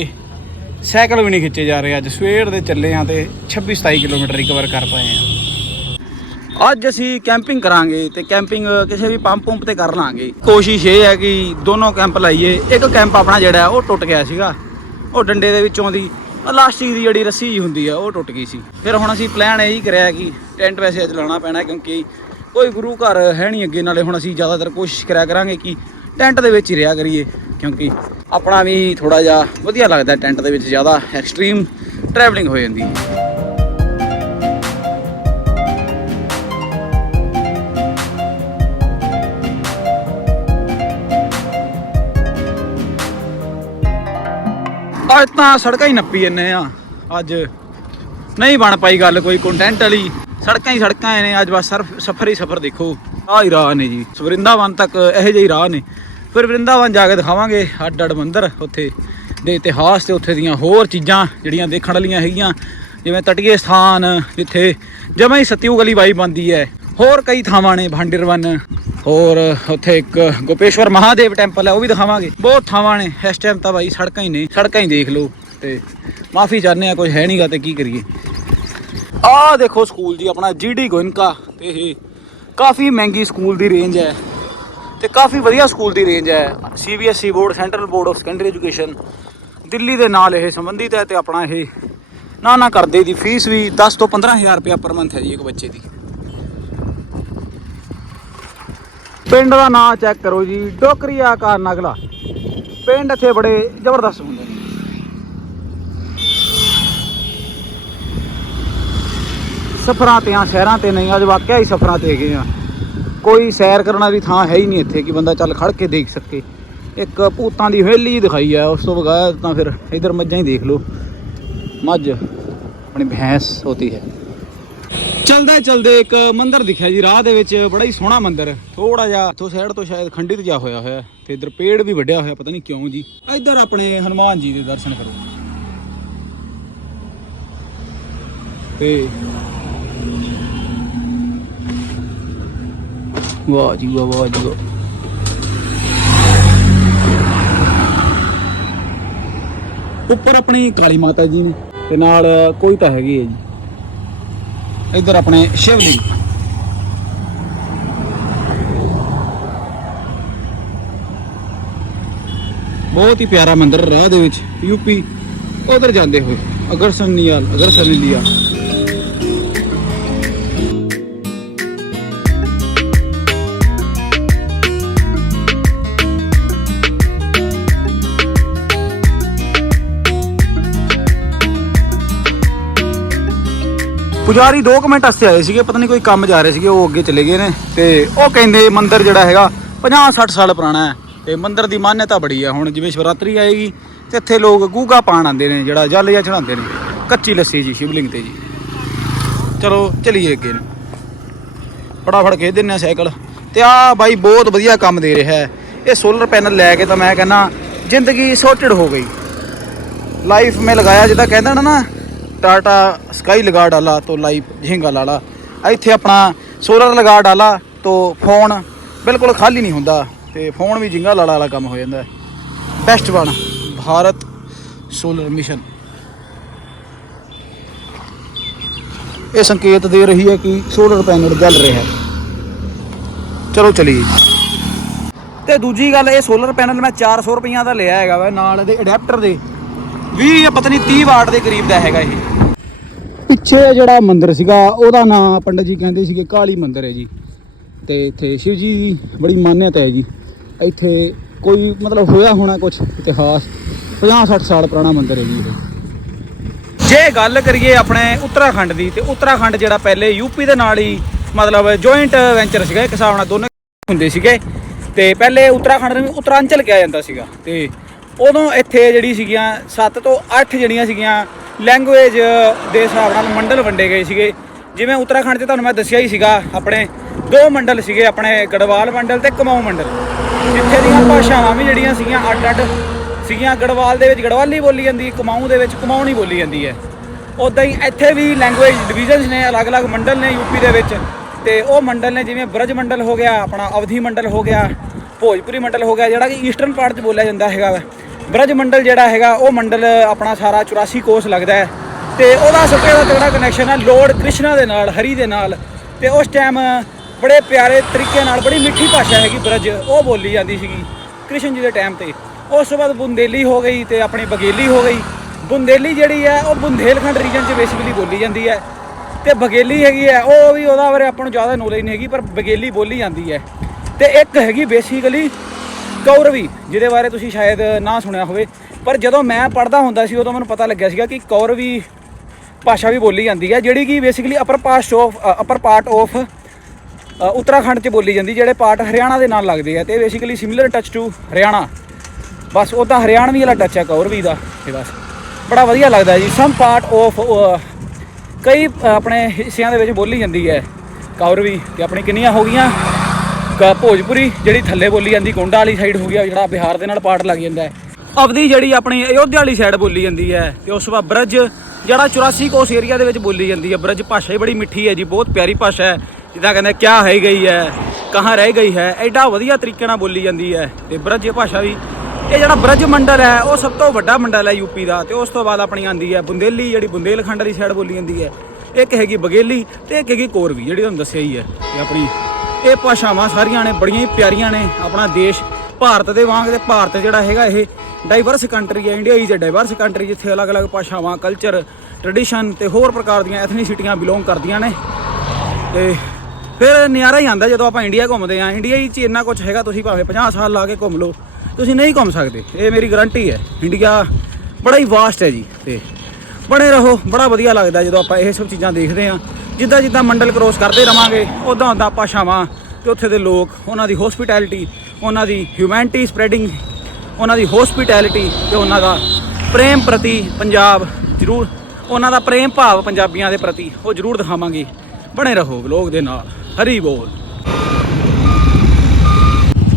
ਸਾਈਕਲ ਵੀ ਨਹੀਂ ਖਿੱਚੇ ਜਾ ਰਹੇ। ਅੱਜ ਸਵੇਰ ਦੇ ਚੱਲੇ ਆ ਤੇ 26 27 ਕਿਲੋਮੀਟਰ ਰਿਕਵਰ ਕਰ ਪਾਏ ਆ ਅੱਜ ਅਸੀਂ ਕੈਂਪਿੰਗ ਕਰਾਂਗੇ ਤੇ ਕੈਂਪਿੰਗ ਕਿਸੇ ਵੀ ਪੰਪ ਪੰਪ ਤੇ ਕਰ ਲਾਂਗੇ। ਕੋਸ਼ਿਸ਼ ਇਹ ਹੈ ਕਿ ਦੋਨੋਂ ਕੈਂਪ ਲਾਈਏ। ਇੱਕ ਕੈਂਪ ਆਪਣਾ ਜਿਹੜਾ ਉਹ ਟੁੱਟ ਗਿਆ ਸੀਗਾ। ਉਹ ਡੰਡੇ ਦੇ ਵਿੱਚੋਂ ਦੀ ਲਾਸਟਿਕ ਦੀ ਜਿਹੜੀ ਰੱਸੀ ਜਿਹੀ ਹੁੰਦੀ ਆ, ਉਹ ਟੁੱਟ ਗਈ ਸੀ। ਫਿਰ ਹੁਣ ਅਸੀਂ ਪਲਾਨ ਇਹ ਹੀ ਕਰਿਆ ਕਿ ਟੈਂਟ ਵੈਸੇ ਅੱਜ ਲਾਉਣਾ ਪੈਣਾ, ਕਿਉਂਕਿ ਕੋਈ ਗੁਰੂ ਘਰ ਹੈ ਨਹੀਂ ਅੱਗੇ, ਨਾਲੇ ਹੁਣ ਅਸੀਂ ਜ਼ਿਆਦਾਤਰ ਕੋਸ਼ਿਸ਼ ਕਰਿਆ ਕਰਾਂਗੇ ਕਿ ਟੈਂਟ ਦੇ ਵਿੱਚ ਹੀ ਰਿਹਾ ਕਰੀਏ, ਕਿਉਂਕਿ ਆਪਣਾ ਵੀ ਥੋੜਾ ਜਿਹਾ ਵਧੀਆ ਲੱਗਦਾ ਟੈਂਟ ਦੇ ਵਿੱਚ ਜ਼ਿਆਦਾ ਐਕਸਟ੍ਰੀਮ ਟਰੈਵਲਿੰਗ ਹੋ ਜਾਂਦੀ। ਹੈ ਅੱਜ ਤਾਂ ਸੜਕਾਂ ਹੀ ਨੱਪੀ ਜੰਨੇ ਆ, ਅੱਜ। ਨਹੀਂ ਬਣ ਪਾਈ ਗੱਲ ਕੋਈ ਕੰਟੈਂਟ ਵਾਲੀ। ਸੜਕਾਂ ਹੀ ਸੜਕਾਂ ਨੇ, ਅੱਜ ਬਸ ਸਰਫ ਸਫਰ ਹੀ ਸਫਰ ਦੇਖੋ। ਆਹ ਹੀ ਰਾਹ ਨੇ ਜੀ। ਵਰਿੰਦਾਵਨ ਤੱਕ ਇਹੋ ਜਿਹੇ ਹੀ ਰਾਹ ਨੇ। ਫਿਰ ਵਰਿੰਦਾਵਨ ਜਾ ਕੇ ਦਿਖਾਵਾਂਗੇ ਅੱਡ ਅੱਡ ਮੰਦਰ ਉੱਥੇ ਦੇ ਇਤਿਹਾਸ ਤੇ ਉੱਥੇ ਦੀਆਂ ਹੋਰ ਚੀਜ਼ਾਂ ਜਿਹੜੀਆਂ ਦੇਖਣ ਵਾਲੀਆਂ ਹੈਗੀਆਂ। ਜਿਵੇਂ ਤਟੀਏ ਸਥਾਨ ਜਿੱਥੇ ਜਮਾਂ ਹੀ ਸਤਿਯੂ ਗਲੀ ਬਾਈ ਬੰਦੀ ਹੈ ਹੋਰ ਕਈ ਥਾਵਾਂ ਨੇ ਭਾਂਡਿਰਵਨ ਹੋਰ ਉੱਥੇ ਇੱਕ ਗੋਪੇਸ਼ਵਰ ਮਹਾਦੇਵ ਟੈਂਪਲ ਹੈ, ਉਹ ਵੀ ਦਿਖਾਵਾਂਗੇ। ਬਹੁਤ ਥਾਵਾਂ ਨੇ, ਇਸ ਟਾਈਮ ਤਾਂ ਬਾਈ ਸੜਕਾਂ ਹੀ ਨੇ, ਸੜਕਾਂ ਹੀ ਦੇਖ ਲਓ ਤੇ ਮਾਫੀ ਚਾਹੁੰਦੇ ਆ ਕੋਈ ਹੈ ਨਹੀਂਗਾ ਤੇ ਕੀ ਕਰੀਏ। ਆਹ ਦੇਖੋ ਸਕੂਲ ਜੀ ਆਪਣਾ, ਜੀਡੀ ਗੋਇਨਕਾ ਤੇ ਇਹ ਕਾਫੀ ਮਹਿੰਗੀ ਸਕੂਲ ਦੀ ਰੇਂਜ ਹੈ ਤੇ ਕਾਫੀ ਵਧੀਆ ਸਕੂਲ ਦੀ ਰੇਂਜ ਹੈ। CBSE board central board of secondary education Delhi ਦੇ ਨਾਲ ਇਹ ਸੰਬੰਧਿਤ ਹੈ ਤੇ ਆਪਣਾ ਇਹ ਨਾ ਨਾ ਕਰਦੇ ਦੀ ਫੀਸ ਵੀ 10 ਤੋਂ 15000 ਰੁਪਏ ਪਰ ਮੰਥ ਹੈ ਜੀ ਇੱਕ ਬੱਚੇ ਦੀ। ਪਿੰਡ ਦਾ ਨਾਂ ਚੈੱਕ ਕਰੋ ਜੀ, ਡੋਕਰੀਆ ਕਾ ਨਗਲਾ ਪਿੰਡ ਇੱਥੇ ਬੜੇ ਜ਼ਬਰਦਸਤ ਹੁੰਦੇ ਨੇ। ਸਫਰਾਂ ਤੇ ਆ, ਸ਼ਹਿਰਾਂ ਤੇ ਨਹੀਂ, ਅੱਜ ਵਾਕਿਆ ਹੀ ਸਫਰਾਂ ਤੇ ਗਏ ਆ। ਕੋਈ ਸੈਰ ਕਰਨ ਵਾਲੀ ਥਾਂ ਹੈ ਹੀ ਨਹੀਂ ਇੱਥੇ ਕਿ ਬੰਦਾ ਚੱਲ ਖੜ ਕੇ ਦੇਖ ਸਕੇ। ਇੱਕ ਭੂਤਾਂ ਦੀ ਹਵੇਲੀ ਦਿਖਾਈ ਆ, ਉਸ ਤੋਂ ਬਗੈਰ ਤਾਂ ਫਿਰ ਇਧਰ ਮੱਝਾਂ ਹੀ ਦੇਖ ਲਓ। ਮੱਝ, ਆਪਣੀ ਭੈਂਸ ਹੋਤੀ ਹੈ। ਚਲਦੇ ਚਲਦੇ ਇੱਕ ਮੰਦਿਰ ਦਿਖਿਆ ਜੀ, ਰਾਹ ਦੇ ਵਿੱਚ ਬੜਾ ਹੀ ਸੋਹਣਾ ਮੰਦਿਰ। ਥੋੜਾ ਜਿਹਾ ਤੋਂ ਸਾਈਡ ਤੋਂ ਸ਼ਾਇਦ ਖੰਡਿਤ ਜਿਹਾ ਹੋਇਆ ਹੋਇਆ ਤੇ ਇਧਰ ਪੇੜ ਵੀ ਵੱਡਿਆ ਹੋਇਆ, ਪਤਾ ਨਹੀਂ ਕਿਉਂ ਜੀ। ਇਧਰ ਆਪਣੇ ਹਨੂਮਾਨ ਜੀ ਦੇ ਦਰਸ਼ਨ ਕਰੋ। ਤੇ ਵਾਹ ਜੀ ਵਾਹ ਵਾਹ ਜੀ ਵਾਹ। ਉੱਪਰ ਆਪਣੀ ਕਾਲੀ ਮਾਤਾ ਜੀ ਨੇ ਤੇ ਨਾਲ ਕੋਈ ਤਾਂ ਹੈਗੀ ਹੈ ਜੀ। ਇੱਧਰ ਆਪਣੇ ਸ਼ਿਵਲਿੰਗ ਬਹੁਤ ਹੀ ਪਿਆਰਾ ਮੰਦਿਰ ਰਾਹ ਦੇ ਵਿੱਚ ਯੂਪੀ ਉਧਰ ਜਾਂਦੇ ਹੋਏ, ਅਗਰਸਨ ਨੀਲ ਪੁਜਾਰੀ 2 ਮਿੰਟ ਵਾਸਤੇ ਆਏ ਸੀਗੇ, ਪਤਾ ਨਹੀਂ ਕੋਈ ਕੰਮ ਜਾ ਰਹੇ ਸੀਗੇ, ਉਹ ਅੱਗੇ ਚਲੇ ਗਏ ਨੇ ਤੇ ਉਹ ਕਹਿੰਦੇ ਮੰਦਿਰ ਜਿਹੜਾ ਹੈਗਾ 50 60 ਸਾਲ ਪੁਰਾਣਾ ਹੈ ਤੇ ਮੰਦਿਰ ਦੀ ਮਾਨਤਾ ਬੜੀ ਹੈ ਹੁਣ, ਜਿਵੇਂ ਸ਼ਿਵਰਾਤਰੀ ਆਏਗੀ ਤੇ ਇੱਥੇ ਲੋਕ ਗੂਗਾ ਪਾਣ ਆਉਂਦੇ ਨੇ, ਜਿਹੜਾ ਜਲ ਜਾਂ ਚੜਾਉਂਦੇ ਨੇ, ਕੱਚੀ ਲੱਸੀ ਜੀ, ਸ਼ਿਵਲਿੰਗ ਤੇ ਜੀ। ਚਲੋ, ਚਲੀਏ ਅੱਗੇ। ਨੂੰ ਫਟਾਫਟ ਖੇਡ ਦਿੰਨੇ ਆ ਸਾਈਕਲ। ਤੇ ਆ ਬਾਈ ਬਹੁਤ ਵਧੀਆ ਕੰਮ ਦੇ ਰਿਹਾ ਹੈ। ਇਹ ਸੋਲਰ ਪੈਨਲ ਲੈ ਕੇ ਤਾਂ ਮੈਂ ਕਹਿੰਦਾ ਜ਼ਿੰਦਗੀ ਸੋਟਡ ਹੋ ਗਈ। ਲਾਈਫ ਮੈਂ ਲਗਾਇਆ ਜਿੱਦਾਂ ਕਹਿੰਦਾ ਨਾ ਟਾਟਾ ਸਕਾਈ ਲਗਾ ਡਾਲਾ ਤੋਂ ਲਾਈਵ ਝਿੰਗਾ ਲਾਲਾ ਇੱਥੇ ਆਪਣਾ ਸੋਲਰ ਲਗਾ ਡਾਲਾ ਤੋਂ ਫੋਨ ਬਿਲਕੁਲ ਖਾਲੀ ਨਹੀਂ ਹੁੰਦਾ ਤੇ ਫੋਨ ਵੀ ਜਿੰਗਾ ਲਾਲਾ ਵਾਲਾ ਕੰਮ ਹੋ ਜਾਂਦਾ। ਹੈ best one Bharat solar mission. ਇਹ ਸੰਕੇਤ ਦੇ ਰਹੀ ਹੈ ਕਿ ਸੋਲਰ ਪੈਨਲ ਜਲ ਰਿਹਾ ਹੈ। ਚਲੋ ਚਲੀਏ ਤੇ ਦੂਜੀ ਗੱਲ, ਇਹ ਸੋਲਰ ਪੈਨਲ ਮੈਂ 400 ਰੁਪਈਆ ਦਾ ਲਿਆ ਹੈਗਾ ਵਾ ਨਾਲ ਇਹਦੇ ਅਡੈਪਟਰ ਦੇ। 20 ਜਾਂ ਪਤਾ ਨਹੀਂ 30 ਵਾਟ ਦੇ ਕਰੀਬ ਦਾ ਹੈਗਾ ਇਹ। ਪਿੱਛੇ ਜਿਹੜਾ ਮੰਦਿਰ ਸੀਗਾ ਉਹਦਾ ਨਾਮ ਪੰਡਤ ਜੀ ਕਹਿੰਦੇ ਸੀਗੇ ਕਾਲੀ ਮੰਦਿਰ ਹੈ ਜੀ। ਤੇ ਇੱਥੇ ਸ਼ਿਵ ਜੀ ਦੀ ਬੜੀ ਮਾਨਿਅਤਾ ਹੈ ਜੀ। ਇੱਥੇ ਕੋਈ ਮਤਲਬ ਹੋਇਆ ਹੋਣਾ ਕੁਝ ਇਤਿਹਾਸ? 50 60 ਸਾਲ ਪੁਰਾਣਾ ਮੰਦਿਰ ਹੈ ਜੀ ਇਹ। ਜੇ ਗੱਲ ਕਰੀਏ ਆਪਣੇ ਉੱਤਰਾਖੰਡ ਦੀ ਤੇ ਉੱਤਰਾਖੰਡ ਜਿਹੜਾ ਪਹਿਲੇ ਯੂਪੀ ਦੇ ਨਾਲ ਹੀ ਮਤਲਬ ਜੁਆਇੰਟ ਵੈਂਚਰ ਸੀਗਾ ਇੱਕ ਹਿਸਾਬ ਨਾਲ ਦੋਨੇ ਹੁੰਦੇ ਸੀਗੇ। ਤੇ ਪਹਿਲੇ ਉੱਤਰਾਖੰਡ ਨੂੰ ਉੱਤਰਾਂਚਲ ਕਿਹਾ ਜਾਂਦਾ ਸੀਗਾ। ਤੇ ਉਦੋਂ ਇੱਥੇ ਜਿਹੜੀ ਸੀਗੀਆਂ 7 ਤੋਂ 8 ਜਿਹੜੀਆਂ ਸੀਗੀਆਂ ਲੈਂਗੁਏਜ ਦੇ ਹਿਸਾਬ ਨਾਲ ਮੰਡਲ ਵੰਡੇ ਗਏ ਸੀਗੇ। ਜਿਵੇਂ ਉੱਤਰਾਖੰਡ 'ਚ ਤੁਹਾਨੂੰ ਮੈਂ ਦੱਸਿਆ ਹੀ ਸੀਗਾ, ਆਪਣੇ ਦੋ ਮੰਡਲ ਸੀਗੇ, ਆਪਣੇ ਗੜਵਾਲ ਮੰਡਲ ਤੇ ਕਮਾਊ ਮੰਡਲ। ਜਿੱਥੇ ਦੀਆਂ ਭਾਸ਼ਾਵਾਂ ਵੀ ਜਿਹੜੀਆਂ ਸੀਗੀਆਂ ਅੱਡ-ਅੱਡ ਸੀਗੀਆਂ, ਗੜਵਾਲ ਦੇ ਵਿੱਚ ਗੜਵਾਲੀ ਬੋਲੀ ਜਾਂਦੀ, ਕਮਾਊ ਦੇ ਵਿੱਚ ਕਮਾਊਣੀ ਬੋਲੀ ਜਾਂਦੀ ਹੈ। ਉਦਾਂ ਹੀ ਇੱਥੇ ਵੀ ਲੈਂਗੁਏਜ ਡਿਵੀਜ਼ਨਸ ਨੇ, ਅਲੱਗ-ਅਲੱਗ ਮੰਡਲ ਨੇ ਯੂਪੀ ਦੇ ਵਿੱਚ। ਤੇ ਉਹ ਮੰਡਲ ਨੇ ਜਿਵੇਂ ਬ੍ਰਜ ਮੰਡਲ ਹੋ ਗਿਆ, ਆਪਣਾ ਅਵਧੀ ਮੰਡਲ ਹੋ ਗਿਆ, ਭੋਜਪੁਰੀ ਮੰਡਲ ਹੋ ਗਿਆ, ਜਿਹੜਾ ਕਿ ਈਸਟਰਨ ਪਾਰਟ 'ਚ ਬੋਲਿਆ ਜਾਂਦਾ ਹੈਗਾ ਵਾ। ਬ੍ਰਜ ਮੰਡਲ ਜਿਹੜਾ ਹੈਗਾ, ਉਹ ਮੰਡਲ ਆਪਣਾ ਸਾਰਾ 84 ਕੋਸ ਲੱਗਦਾ ਹੈ। ਤੇ ਉਹਦਾ ਸਭ ਤੋਂ ਜ਼ਿਆਦਾ ਤਗੜਾ ਕਨੈਕਸ਼ਨ ਹੈ ਲੋਰਡ ਕ੍ਰਿਸ਼ਨਾ ਦੇ ਨਾਲ, ਹਰੀ ਦੇ ਨਾਲ। ਤੇ ਉਸ ਟਾਈਮ ਬੜੇ ਪਿਆਰੇ ਤਰੀਕੇ ਨਾਲ, ਬੜੀ ਮਿੱਠੀ ਭਾਸ਼ਾ ਹੈਗੀ ਬ੍ਰਜ, ਉਹ ਬੋਲੀ ਜਾਂਦੀ ਸੀਗੀ ਕ੍ਰਿਸ਼ਨ ਜੀ ਦੇ ਟਾਈਮ ਤੇ। ਉਸ ਤੋਂ ਬਾਅਦ ਬੁੰਦੇਲੀ ਹੋ ਗਈ ਤੇ ਆਪਣੀ ਬਗੇਲੀ ਹੋ ਗਈ। ਬੁੰਦੇਲੀ ਜਿਹੜੀ ਹੈ, ਉਹ ਬੁੰਦੇਲਖੰਡ ਰੀਜਨ 'ਚ ਬੇਸਿਕਲੀ ਬੋਲੀ ਜਾਂਦੀ ਹੈ। ਤੇ ਬਗੇਲੀ ਹੈਗੀ ਹੈ, ਉਹ ਵੀ ਉਹਦਾ ਬਾਰੇ ਆਪਾਂ ਨੂੰ ਜ਼ਿਆਦਾ ਨੌਲੇਜ ਨਹੀਂ ਹੈਗੀ, ਪਰ ਬਗੇਲੀ ਬੋਲੀ ਜਾਂਦੀ ਹੈ। ਤੇ ਇੱਕ ਹੈਗੀ ਬੇਸਿਕਲੀ ਕੌਰਵੀ, ਜਿਹਦੇ ਬਾਰੇ ਤੁਸੀਂ ਸ਼ਾਇਦ ਨਾ ਸੁਣਿਆ ਹੋਵੇ। ਪਰ ਜਦੋਂ ਮੈਂ ਪੜਦਾ ਹੁੰਦਾ ਸੀ, ਉਦੋਂ ਮੈਨੂੰ ਪਤਾ ਲੱਗਿਆ ਸੀਗਾ ਕਿ ਕੌਰਵੀ ਭਾਸ਼ਾ ਵੀ ਬੋਲੀ ਜਾਂਦੀ ਹੈ, ਜਿਹੜੀ ਕਿ basically upper past of upper part of Uttarakhand 'ਚ ਬੋਲੀ ਜਾਂਦੀ, ਜਿਹੜੇ ਪਾਰਟ ਹਰਿਆਣਾ ਦੇ ਨਾਲ ਲੱਗਦੇ ਆ। ਤੇ basically similar touch to Haryana. ਬਸ ਉਹਦਾ ਹਰਿਆਣਵੀ ਵਾਲਾ ਟੱਚ ਹੈ ਕੌਰਵੀ ਦਾ, ਇਹ ਬਸ। ਬੜਾ ਵਧੀਆ ਲੱਗਦਾ ਜੀ। ਸਮ ਪਾਰਟ ਆਫ ਕਈ ਆਪਣੇ ਹਿੱਸਿਆਂ ਦੇ ਵਿੱਚ ਬੋਲੀ ਜਾਂਦੀ ਹੈ। ਕੌਰਵੀ ਤੇ ਆਪਣੀ ਕਿੰਨੀਆਂ ਹੋ ਗਈਆਂ? ਕ- ਭੋਜਪੁਰੀ, ਜਿਹੜੀ ਥੱਲੇ ਬੋਲੀ ਜਾਂਦੀ ਗੋਂਡਾ ਵਾਲੀ ਸਾਈਡ ਹੋ ਗਿਆ, ਜਿਹੜਾ ਬਿਹਾਰ ਦੇ ਨਾਲ ਪਾਰਟ ਲੱਗ ਜਾਂਦਾ ਹੈ। ਅਵਧੀ ਜਿਹੜੀ ਆਪਣੀ ਅਯੋਧਿਆ ਵਾਲੀ ਸਾਈਡ ਬੋਲੀ ਜਾਂਦੀ ਹੈ ਤੇ ਉਸ ਤੋਂ ਬਾਅਦ ਬ੍ਰਜ, ਜਿਹੜਾ 84 ਕੋਸ ਏਰੀਆ ਦੇ ਵਿੱਚ ਬੋਲੀ ਜਾਂਦੀ ਹੈ। ਬ੍ਰਜ ਭਾਸ਼ਾ ਹੀ ਬੜੀ ਮਿੱਠੀ ਹੈ ਜੀ, ਬਹੁਤ ਪਿਆਰੀ ਭਾਸ਼ਾ ਹੈ। ਜਿੱਦਾਂ ਕਹਿੰਦੇ, ਕਿਆ ਹੈ ਗਈ ਹੈ, ਕਹਾਂ ਰਹਿ ਗਈ ਹੈ, ਐਡਾ ਵਧੀਆ ਤਰੀਕੇ ਨਾਲ ਬੋਲੀ ਜਾਂਦੀ ਹੈ ਤੇ ਬ੍ਰਜ ਭਾਸ਼ਾ ਵੀ ਇਹ ਜਿਹੜਾ ਬ੍ਰਜ ਮੰਡਲ ਹੈ, ਉਹ ਸਭ ਤੋਂ ਵੱਡਾ ਮੰਡਲ ਹੈ ਯੂਪੀ ਦਾ ਤੇ ਉਸ ਤੋਂ ਬਾਅਦ ਆਪਣੀ ਆਂਦੀ ਹੈ ਬੁੰਦੇਲੀ, ਜਿਹੜੀ ਬੁੰਦੇਲਖੰਡ ਵਾਲੀ ਸਾਈਡ ਬੋਲੀ ਜਾਂਦੀ ਹੈ। ਇੱਕ ਹੈਗੀ ਬਗੇਲੀ ਤੇ ਇੱਕ ਹੈਗੀ ਕੋਰਵੀ, ਜਿਹੜੀ ਤੁਹਾਨੂੰ ਦੱਸਿਆ ਹੀ ਹੈ ਤੇ ਆਪਣੀ ਇਹ ਭਾਸ਼ਾਵਾਂ ਸਾਰੀਆਂ ਨੇ, ਬੜੀਆਂ ਹੀ ਪਿਆਰੀਆਂ ਨੇ ਆਪਣਾ ਦੇਸ਼ ਭਾਰਤ ਦੇ ਵਾਂਗ ਤੇ ਭਾਰਤ ਜਿਹੜਾ ਹੈਗਾ ਇਹ ਡਾਈਵਰਸ ਕੰਟਰੀ ਹੈ India is a diverse country ਜਿੱਥੇ ਅਲੱਗ-ਅਲੱਗ ਭਾਸ਼ਾਵਾਂ ਕਲਚਰ ਟ੍ਰੈਡੀਸ਼ਨ ਤੇ ਹੋਰ ਪ੍ਰਕਾਰ ਦੀਆਂ ਐਥਨੀਸਿਟੀਆਂ ਬਿਲੋਂਗ ਕਰਦੀਆਂ ਨੇ। ਤੇ ਫਿਰ ਨਿਆਰਾ ਹੀ ਆਂਦਾ ਜਦੋਂ ਆਪਾਂ ਇੰਡੀਆ ਘੁੰਮਦੇ ਆ ਇੰਡੀਆ ਹੀ ਚ ਇੰਨਾ ਕੁਝ ਹੈਗਾ, ਤੁਸੀਂ ਭਾਵੇਂ 50 ਸਾਲ ਲਾ ਕੇ ਘੁੰਮ ਲਓ। ਤੁਸੀਂ ਨਹੀਂ ਘੁੰਮ ਸਕਦੇ। ਇਹ ਮੇਰੀ ਗਾਰੰਟੀ ਹੈ। ਇੰਡੀਆ ਬੜਾ ਹੀ ਵਾਸਟ ਹੈ ਜੀ ਤੇ ਬਣੇ ਰਹੋ, ਬੜਾ ਵਧੀਆ ਲੱਗਦਾ ਜਦੋਂ ਆਪਾਂ ਇਹ ਸਭ ਚੀਜ਼ਾਂ ਦੇਖਦੇ ਆ ਜਿੱਦਾਂ ਜਿੱਦਾਂ ਮੰਡਲ ਕਰੋਸ ਕਰਦੇ ਰਵਾਂਗੇ ਉਦਾਂ ਉਦਾਂ ਭਾਸ਼ਾਵਾਂ ਤੇ ਉੱਥੇ ਦੇ ਲੋਕ, ਉਹਨਾਂ ਦੀ ਹੌਸਪਿਟੈਲਿਟੀ ਉਹਨਾਂ ਦੀ ਹਿਊਮੈਨਿਟੀ ਸਪਰੈਡਿੰਗ ਉਹਨਾਂ ਦੀ ਹੌਸਪਿਟੈਲਿਟੀ ਤੇ ਉਹਨਾਂ ਦਾ ਪ੍ਰੇਮ ਪ੍ਰਤੀ ਪੰਜਾਬ ਜ਼ਰੂਰ, ਉਹਨਾਂ ਦਾ ਪ੍ਰੇਮ ਭਾਵ ਪੰਜਾਬੀਆਂ ਦੇ ਪ੍ਰਤੀ ਉਹ ਜ਼ਰੂਰ ਦਿਖਾਵਾਂਗੇ। ਬਣੇ ਰਹੋ ਲੋਕ ਦੇ ਨਾਲ। ਹਰੀ ਬੋਲ।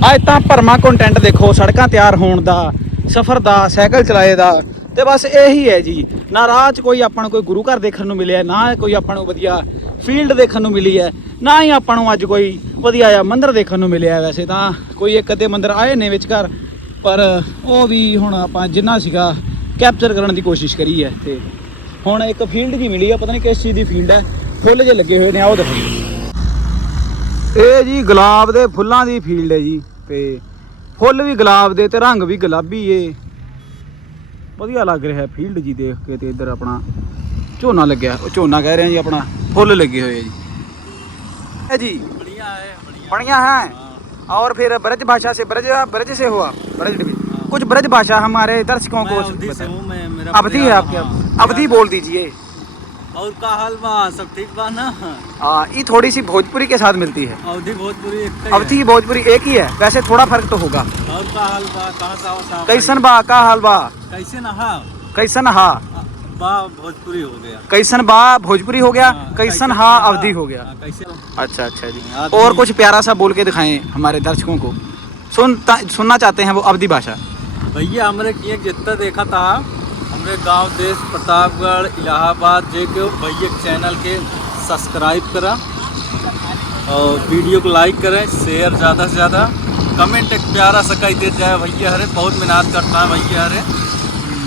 ਅੱਜ ਤਾਂ ਭਰਮਾ ਕੰਟੈਂਟ ਦੇਖੋ, ਸੜਕਾਂ ਤਿਆਰ ਹੋਣ ਦਾ, ਸਫ਼ਰ ਦਾ, ਸਾਈਕਲ ਚਲਾਏ ਦਾ, ਤੇ ਬਸ ਇਹੀ ਹੈ ਜੀ। ਨਾ ਰਾਹ 'ਚ ਕੋਈ ਆਪਾਂ ਨੂੰ ਕੋਈ ਗੁਰੂ ਘਰ ਦੇਖਣ ਨੂੰ ਮਿਲਿਆ, ਨਾ ਕੋਈ ਆਪਾਂ ਨੂੰ ਵਧੀਆ ਫੀਲਡ ਦੇਖਣ ਨੂੰ ਮਿਲੀ ਹੈ, ਨਾ ਹੀ ਆਪਾਂ ਨੂੰ ਅੱਜ ਕੋਈ ਵਧੀਆ ਜਿਹਾ ਮੰਦਿਰ ਦੇਖਣ ਨੂੰ ਮਿਲਿਆ ਵੈਸੇ ਤਾਂ। ਕੋਈ ਇੱਕ ਅੱਧੇ ਮੰਦਿਰ ਆਏ ਨੇ ਵਿਚਕਾਰ ਪਰ ਉਹ ਵੀ ਹੁਣ ਆਪਾਂ ਜਿੰਨਾ ਸੀਗਾ ਕੈਪਚਰ ਕਰਨ ਦੀ ਕੋਸ਼ਿਸ਼ ਕਰੀ ਹੈ ਤੇ ਹੁਣ ਇੱਕ ਫੀਲਡ ਜੀ ਮਿਲੀ ਆ, ਪਤਾ ਨਹੀਂ ਕਿਸ ਚੀਜ਼ ਦੀ ਫੀਲਡ ਹੈ। ਫੁੱਲ ਜੇ ਲੱਗੇ ਹੋਏ ਨੇ ਆਓ ਦੇਖੋ ਇਹ ਜੀ ਗੁਲਾਬ ਦੇ ਫੁੱਲਾਂ ਦੀ ਫੀਲਡ ਹੈ ਜੀ ਤੇ ਫੁੱਲ ਵੀ ਗੁਲਾਬ ਦੇ ਤੇ ਰੰਗ ਵੀ ਗੁਲਾਬੀ ਏ ਵਧੀਆ ਲੱਗ ਰਿਹਾ ਫੀਲਡ ਜੀ ਦੇਖ ਕੇ ਤੇ ਇੱਧਰ ਆਪਣਾ ਝੋਨਾ ਲੱਗਿਆ ਉਹ ਝੋਨਾ ਕਹਿ ਰਹੇ ਜੀ ਆਪਣਾ ਫੁੱਲ ਲੱਗੇ ਹੋਏ ਆ ਜੀ है जी बढ़िया है बढ़िया बढ़िया है और फिर ब्रज भाषा से ब्रज ब्रज से हुआ ब्रज डिवीजन। कुछ ब्रज भाषा हमारे दर्शकों को मैं अवधि से हूँ मैं मेरा अवधि है परिवार- आपके हाँ। अवधि बोल दीजिए और का हाल बा सब ठीक बा ना? आ, ये थोड़ी सी भोजपुरी के साथ मिलती है। अवधि भोजपुरी एक ही है। अवधि भोजपुरी एक ही है वैसे थोड़ा फ़र्क तो होगा। और का हाल बा कहाँ से आओ साहब कैसन बा का हाल बा? कैसे नहा? कैसन हा? बा भोजपुरी हो गया। कैसन बा भोजपुरी हो गया हाँ, कैसन हा अवधि हो गया। हाँ, कैसे अच्छा अच्छा जी। और कुछ प्यारा सा बोल के दिखाएँ हमारे दर्शकों को। सुन सुनना चाहते हैं वो अवधि भाषा। भैया हमरे किए जितना देखा था हमरे गांव देश प्रतापगढ़ इलाहाबाद जे के भैया के चैनल के सब्सक्राइब करा और वीडियो को लाइक करें शेयर ज़्यादा से ज़्यादा कमेंट एक प्यारा सा कही दे जाए भैया हरे बहुत मेहनत करता है भैया हरे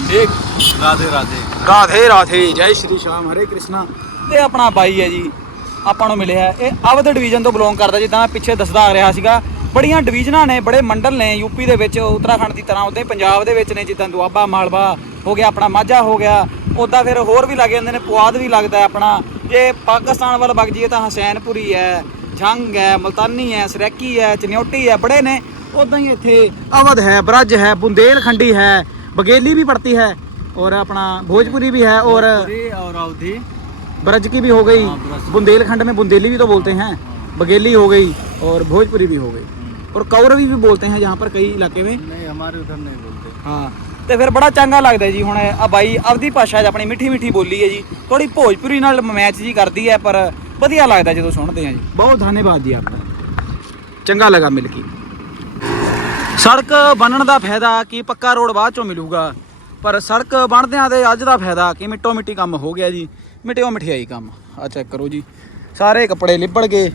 ठीक राधे राधे ਰਾਧੇ ਰਾਧੇ ਜੈ ਸ਼੍ਰੀ ਸ਼ਾਮ ਹਰੇ ਕ੍ਰਿਸ਼ਨਾ ਇਹ ਆਪਣਾ ਬਾਈ ਹੈ ਜੀ ਆਪਾਂ ਨੂੰ ਮਿਲਿਆ ਹੈ। ਇਹ ਅਵਧ ਡਿਵੀਜ਼ਨ ਤੋਂ ਬਿਲੋਂਗ ਕਰਦਾ ਜਿੱਦਾਂ ਮੈਂ ਪਿੱਛੇ ਦੱਸਦਾ ਆ ਰਿਹਾ ਸੀਗਾ ਬੜੀਆਂ ਡਿਵੀਜ਼ਨਾਂ ਨੇ ਬੜੇ ਮੰਡਲ ਨੇ ਯੂਪੀ ਦੇ ਵਿੱਚ ਉੱਤਰਾਖੰਡ ਦੀ ਤਰ੍ਹਾਂ ਉਦਾਂ ਹੀ ਪੰਜਾਬ ਦੇ ਵਿੱਚ ਨੇ ਜਿੱਦਾਂ ਦੁਆਬਾ ਮਾਲਵਾ ਹੋ ਗਿਆ ਆਪਣਾ ਮਾਝਾ ਹੋ ਗਿਆ ਉਦਾਂ ਫਿਰ ਹੋਰ ਵੀ ਲੱਗ ਜਾਂਦੇ ਨੇ ਪੁਆਧ ਵੀ ਲੱਗਦਾ ਹੈ ਆਪਣਾ ਜੇ ਪਾਕਿਸਤਾਨ ਵੱਲ ਵਗ ਜਾਈਏ ਤਾਂ ਹਸੈਨਪੁਰੀ ਹੈ ਝੰਗ ਹੈ ਮਲਤਾਨੀ ਹੈ ਸਰੈਕੀ ਹੈ ਚਨਿਓਟੀ ਹੈ ਬੜੇ ਨੇ ਉਦਾਂ ਹੀ ਇੱਥੇ ਅਵਧ ਹੈ ਬ੍ਰਜ ਹੈ ਬੁੰਦੇਲਖੰਡੀ ਹੈ बघेली भी पड़ती है और अपना भोजपुरी भी है और भोजपुरी और अवधि ब्रज की भी हो गई हाँ, ब्रज। बुंदेलखंड में बुंदेली भी तो बोलते हैं बघेली हो गई और भोजपुरी भी हो गई और कौरवी भी बोलते हैं जहाँ पर कई इलाके में नहीं हमारे उधर नहीं बोलते ਹਾਂ ਤੇ ਫਿਰ ਬੜਾ ਚੰਗਾ ਲੱਗਦਾ ਜੀ ਹੁਣ ਆ ਬਾਈ ਆਪਦੀ ਭਾਸ਼ਾ 'ਚ ਆਪਣੀ ਮਿੱਠੀ ਮਿੱਠੀ ਬੋਲੀ ਹੈ ਜੀ ਥੋੜੀ ਭੋਜਪੁਰੀ ਨਾਲ ਮੈਚ ਜੀ ਕਰਦੀ ਹੈ ਪਰ ਵਧੀਆ ਲੱਗਦਾ ਜਦੋਂ ਸੁਣਦੇ ਆ ਜੀ ਬਹੁਤ ਧੰਨਵਾਦ ਜੀ ਆਪਕਾ ਚੰਗਾ ਲਗਾ ਮਿਲ ਕੇ ਸੜਕ ਬਣਨ ਦਾ ਫਾਇਦਾ ਕੀ ਪੱਕਾ ਰੋਡ ਬਾਅਦ ਚੋਂ ਮਿਲੂਗਾ ਪਰ ਸੜਕ ਬਣਦਿਆਂ ਦੇ ਅੱਜ ਦਾ ਫਾਇਦਾ ਕਿ ਮਿੱਟੋ ਮਿੱਟੀ ਕੰਮ ਹੋ ਗਿਆ ਜੀ ਮਿੱਟਿਓ ਮਠਿਆਈ ਕੰਮ ਆ ਚੈੱਕ ਕਰੋ ਜੀ ਸਾਰੇ ਕੱਪੜੇ ਲਿਬੜ ਗਏ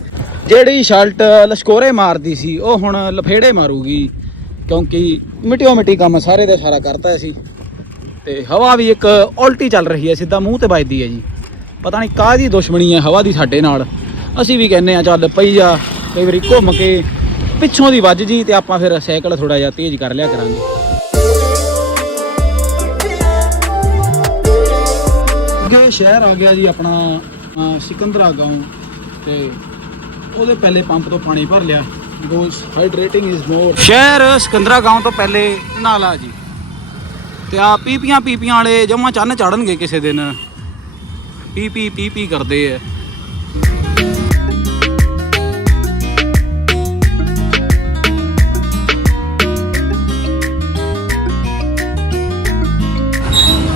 ਜਿਹੜੀ ਸ਼ਰਟ ਲਸ਼ਕੋਰੇ ਮਾਰਦੀ ਸੀ, ਉਹ ਹੁਣ ਲਫੇੜੇ ਮਾਰੂਗੀ, ਕਿਉਂਕਿ ਮਿੱਟਿਓ ਮਿੱਟੀ ਕੰਮ ਸਾਰੇ ਦਾ ਸਾਰਾ ਕਰਤਾ ਸੀ। ਤੇ ਹਵਾ ਵੀ ਇੱਕ ਉਲਟੀ ਚੱਲ ਰਹੀ ਹੈ, ਸਿੱਧਾ ਮੂੰਹ ਤੇ ਵੱਜਦੀ ਹੈ ਜੀ। ਪਤਾ ਨਹੀਂ ਕਾਹਦੀ ਦੁਸ਼ਮਣੀ ਹੈ ਹਵਾ ਦੀ ਸਾਡੇ ਨਾਲ। ਅਸੀਂ ਵੀ ਕਹਿੰਨੇ ਆ ਚੱਲ ਪਈ ਜਾ ਕਈ ਵਾਰੀ ਘੁੰਮ ਕੇ ਪਿੱਛੋਂ ਦੀ ਵੱਜ ਜੀ ਤੇ ਆਪਾਂ ਫਿਰ ਸਾਈਕਲ ਥੋੜਾ ਜਿਹਾ ਤੇਜ਼ ਕਰ ਲਿਆ ਕਰਾਂਗੇ। ਅੱਗੇ ਸ਼ਹਿਰ ਆ ਗਿਆ ਜੀ ਆਪਣਾ ਸਿਕੰਦਰਾ ਗਾਉਂ ਤੇ ਉਹਦੇ ਪਹਿਲੇ ਪੰਪ ਤੋਂ ਪਾਣੀ ਭਰ ਲਿਆ। ਗੋਸ ਹਾਈਡਰੇਟਿੰਗ ਇਜ਼ ਮੋਰ ਸ਼ਹਿਰ ਸਿਕੰਦਰਾ ਗਾਉਂ ਤੋਂ ਪਹਿਲੇ ਨਾਲਾ ਜੀ। ਤੇ ਆ ਪੀਪੀਆਂ ਪੀਪੀਆਂ ਵਾਲੇ ਜਮਾ ਚੰਨ ਚੜਨਗੇ ਕਿਸੇ ਦਿਨ। ਪੀ ਪੀ ਕਰਦੇ ਐ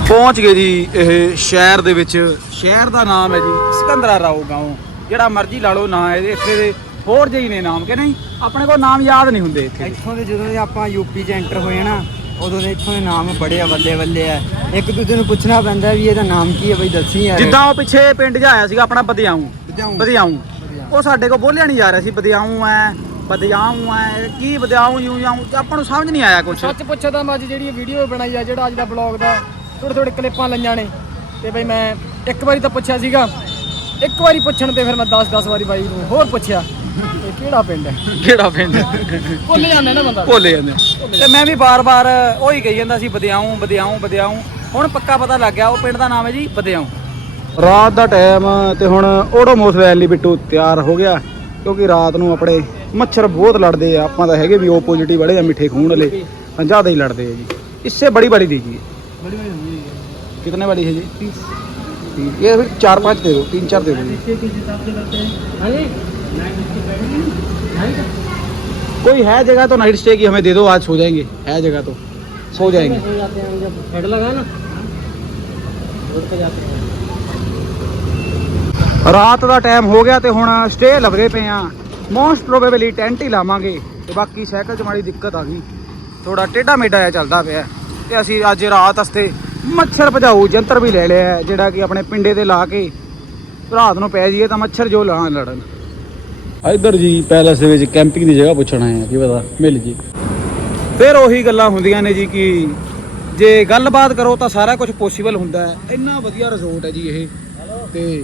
ਪਹੁੰਚ ਗਏ ਜੀ ਇਹ ਸ਼ਹਿਰ ਦੇ ਵਿੱਚ। ਸ਼ਹਿਰ ਦਾ ਨਾਮ ਹੈ ਜੀ ਸਿਕੰਦਰਾ ਰਾਓ ਗਾਉਂ। ਜਿਹੜਾ ਮਰਜ਼ੀ ਲਾ ਲਓ ਨਾਂ ਇਹਦੇ ਇੱਥੇ ਦੇ ਹੋਰ ਜਿਹੀ ਨੇ ਨਾਮ ਕਿ ਨਹੀਂ? ਆਪਣੇ ਕੋਲ ਨਾਮ ਯਾਦ ਨਹੀਂ ਹੁੰਦੇ ਇੱਥੇ ਦੇ। ਇੱਥੋਂ ਦੇ ਜਦੋਂ ਦੇ ਆਪਾਂ ਯੂਪੀ 'ਚ ਐਂਟਰ ਹੋਏ ਨਾ ਉਦੋਂ ਦੇ ਇੱਥੋਂ ਦੇ ਨਾਮ ਬੜੇ ਆ ਬੱਲੇ ਬੱਲੇ ਆ। ਇੱਕ ਦੂਜੇ ਨੂੰ ਪੁੱਛਣਾ ਪੈਂਦਾ ਵੀ ਇਹਦਾ ਨਾਮ ਕੀ ਹੈ ਬਈ ਦੱਸੀ ਯਾਰ। ਜਿੱਦਾਂ ਉਹ ਪਿੱਛੇ ਪਿੰਡ 'ਚ ਆਇਆ ਸੀਗਾ ਆਪਣਾ ਬਦਿਆਊਂ ਬਦਿਆਊਂ। ਬਦਿਆਊਂ ਉਹ ਸਾਡੇ ਕੋਲ ਬੋਲਿਆ ਨਹੀਂ ਜਾ ਰਿਹਾ ਸੀ ਬਦਿਆਊਂ ਐ ਬਦਿਆਊਂ ਐ ਕੀ ਬਦਿਆਊਂ ਯੂੰ ਜਾਊਂ ਆਪਾਂ ਨੂੰ ਸਮਝ ਨਹੀਂ ਆਇਆ ਕੁਝ ਸੱਚ ਪੁੱਛੋ ਤਾਂ ਮੈਂ ਅੱਜ ਜਿਹੜੀ ਵੀਡੀਓ ਬਣਾਈ ਆ ਜਿਹੜਾ ਅੱਜ ਦਾ ਬਲੌਗ ਦਾ ਥੋੜੇ ਥੋੜੇ ਕਲਿੱਪਾਂ ਲਈਆਂ ਨੇ। ਤੇ ਬਈ ਮੈਂ ਇੱਕ ਵਾਰੀ ਤਾਂ ਪੁੱਛਿਆ ਸੀਗਾ ਇੱਕ ਵਾਰੀ ਪੁੱਛਣ ਤੇ ਫਿਰ ਮੈਂ 10 10 ਵਾਰੀ ਬਾਈ ਨੂੰ ਹੋਰ ਪੁੱਛਿਆ ਕਿਹੜਾ ਪਿੰਡ ਹੈ? ਕਿਹੜਾ ਪਿੰਡ ਭੁੱਲ ਜਾਂਦਾ ਨਾ ਬੰਦਾ। ਭੁੱਲ ਜਾਂਦੇ। ਤੇ ਮੈਂ ਵੀ ਬਾਰ-ਬਾਰ ਉਹੀ ਕਹੀ ਜਾਂਦਾ ਸੀ ਬਦਿਆਉਂ ਬਦਿਆਉਂ ਬਦਿਆਉਂ। ਹੁਣ ਪੱਕਾ ਪਤਾ ਲੱਗ ਗਿਆ ਉਹ ਪਿੰਡ ਦਾ ਨਾਮ ਹੈ ਜੀ ਬਦਿਆਉਂ। ਰਾਤ ਦਾ ਟਾਈਮ ਤੇ ਹੁਣ ਓਡੋਮੋਸ ਵੈਲੀ ਬਿੱਟੂ ਤਿਆਰ ਹੋ ਗਿਆ ਕਿਉਂਕਿ ਰਾਤ ਨੂੰ ਆਪਣੇ ਮੱਛਰ ਬਹੁਤ ਲੜਦੇ ਆ। ਆਪਾਂ ਤਾਂ ਹੈਗੇ ਵੀ ਓਪੋਜ਼ਿਟੀ ਵਾਲੇ ਆ ਮਿੱਠੇ ਖੂਨ ਵਾਲੇ। ਪੰਜਾਹ ਦੇ ਲੜਦੇ ਆ ਜੀ। ਇਸੇ ਬੜੀ ਬੜੀ ਦੀ ਜੀ। ਬੜੀ ਬੜੀ ਹੁੰਦੀ ਹੈ ਕਿਤਨੇ ਬੜੀ ਹੈ ਜੀ? ये फिर चार पाँच दे दो तीन चार दे दो जी किस हिसाब से करते हैं हाँ जी कोई है जगह तो नाइट स्टे की हमें दे दो आज सो जाएंगे है जगह तो सो जाएंगे सो जाते हैं जब हेड लगा ना रोड पे जाते हैं ਰਾਤ ਦਾ ਟਾਈਮ ਹੋ ਗਿਆ ਤੇ ਹੁਣ ਸਟੇ ਲੱਭਦੇ ਪਏ ਆ ਮੋਸਟ ਪ੍ਰੋਬੇਬਲੀ ਟੈਂਟ ਹੀ ਲਾਵਾਂਗੇ ਤੇ ਬਾਕੀ ਸਾਈਕਲ 'ਚ ਮਾੜੀ ਦਿੱਕਤ ਆ ਗਈ ਥੋੜਾ ਟੇਢਾ ਮੇਢਾ ਜਿਹਾ ਚੱਲਦਾ ਪਿਆ ਤੇ ਅਸੀਂ ਅੱਜ ਰਾਤ ਵਾਸਤੇ ਮੱਛਰ ਭਜਾਊ ਜੰਤਰ ਵੀ ਲੈ ਲਿਆ ਹੈ, ਜਿਹੜਾ ਕਿ ਆਪਣੇ ਪਿੰਡੇ ਤੇ ਲਾ ਕੇ ਰਾਤ ਨੂੰ ਪੈ ਜਾਈਏ ਤਾਂ ਮੱਛਰ ਜੋ ਲਾਣ ਲੜਨ। ਇੱਧਰ ਜੀ ਪੈਲਸ ਦੇ ਵਿੱਚ ਕੈਂਪਿੰਗ ਦੀ ਜਗ੍ਹਾ ਪੁੱਛਣ ਆਏ ਆ ਕੀ ਪਤਾ ਮਿਲ ਜੀ। ਫਿਰ ਉਹੀ ਗੱਲਾਂ ਹੁੰਦੀਆਂ ਨੇ ਜੀ ਕਿ ਜੇ ਗੱਲਬਾਤ ਕਰੋ ਤਾਂ ਸਾਰਾ ਕੁਝ ਪੋਸੀਬਲ ਹੁੰਦਾ ਹੈ। ਇੰਨਾ ਵਧੀਆ ਰਿਜ਼ੋਰਟ ਹੈ ਜੀ ਇਹ। ਤੇ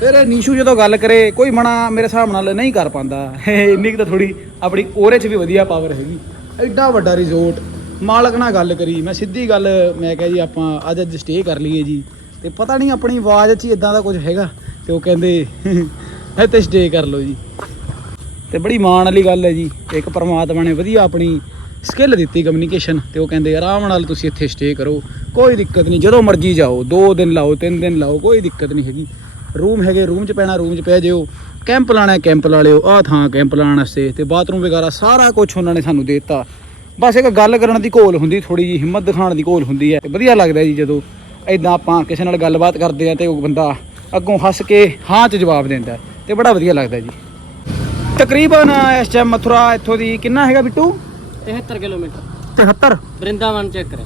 ਫਿਰ ਨੀਸ਼ੂ ਜਦੋਂ ਗੱਲ ਕਰੇ ਕੋਈ ਮਨਾ ਮੇਰੇ ਹਿਸਾਬ ਨਾਲ ਨਹੀਂ ਕਰ ਪਾਉਂਦਾ। ਇੰਨੀ ਕੁ ਤਾਂ ਥੋੜੀ ਆਪਣੀ ਉਹਦੇ 'ਚ ਵੀ ਵਧੀਆ ਪਾਵਰ ਹੈਗੀ। ਐਡਾ ਵੱਡਾ ਰਿਜ਼ੋਰਟ ਮਾਲਕ ਨਾਲ ਗੱਲ ਕਰੀ, ਮੈਂ ਸਿੱਧੀ ਗੱਲ ਮੈਂ ਕਿਹਾ ਜੀ, ਆਪਾਂ ਅੱਜ ਅੱਜ ਸਟੇ ਕਰ ਲਈਏ ਜੀ। ਤੇ ਪਤਾ ਨਹੀਂ ਆਪਣੀ ਆਵਾਜ਼ 'ਚ ਹੀ ਇਦਾਂ ਦਾ ਕੁਝ ਹੈਗਾ, ਤੇ ਉਹ ਕਹਿੰਦੇ ਇੱਥੇ ਸਟੇ ਕਰ ਲਓ ਜੀ। ਤੇ ਬੜੀ ਮਾਣ ਵਾਲੀ ਗੱਲ ਹੈ ਜੀ। ਇੱਕ ਪਰਮਾਤਮਾ ਨੇ ਵਧੀਆ ਆਪਣੀ ਸਕਿੱਲ ਦਿੱਤੀ ਕਮਿਊਨੀਕੇਸ਼ਨ ਤੇ ਉਹ ਕਹਿੰਦੇ, ਆਰਾਮ ਨਾਲ ਤੁਸੀਂ ਇੱਥੇ ਸਟੇ ਕਰੋ, ਕੋਈ ਦਿੱਕਤ ਨਹੀਂ। ਜਦੋਂ ਮਰਜ਼ੀ ਜਾਓ 2 ਦਿਨ ਲਾਓ 3 ਦਿਨ ਲਾਓ, ਕੋਈ ਦਿੱਕਤ ਨਹੀਂ ਹੈਗੀ। ਰੂਮ ਹੈਗੇ, ਰੂਮ 'ਚ ਪੈਣਾ, ਰੂਮ 'ਚ ਪੈ ਜਿਓ। ਕੈਂਪ ਲਾਣਾ ਕੈਂਪ ਲਾ ਲਿਓ। ਆਹ ਥਾਂ ਕੈਂਪ ਲਾਉਣ ਵਾਸਤੇ, ਤੇ ਬਾਥਰੂਮ ਵਗੈਰਾ ਸਾਰਾ ਕੁਝ ਉਹਨਾਂ ਨੇ ਸਾਨੂੰ ਦੇ ਦਿੱਤਾ। ਬਸ ਇੱਕ ਗੱਲ ਕਰਨ ਦੀ ਘੋਲ ਹੁੰਦੀ ਥੋੜੀ ਜੀ ਹਿੰਮਤ ਦਿਖਾਉਣ ਦੀ ਘੋਲ ਹੁੰਦੀ ਹੈ। ਵਧੀਆ ਲੱਗਦਾ ਜੀ ਜਦੋਂ ਐਦਾਂ ਆਪਾਂ ਕਿਸੇ ਨਾਲ ਗੱਲਬਾਤ ਕਰਦੇ ਆ ਤੇ ਉਹ ਬੰਦਾ ਅੱਗੋਂ ਹੱਸ ਕੇ ਹਾਂ 'ਚ ਜਵਾਬ ਦਿੰਦਾ ਤੇ ਬੜਾ ਵਧੀਆ ਲੱਗਦਾ ਜੀ। ਤਕਰੀਬਨ ਇਸ ਟਾਈਮ ਮਥੁਰਾ ਇੱਥੋਂ ਦੀ ਕਿੰਨਾ ਹੈਗਾ ਬਿੱਟੂ? 73 ਕਿਲੋਮੀਟਰ। 73 ਵਰਿੰਦਾਵਨ ਚੈੱਕ ਕਰੇ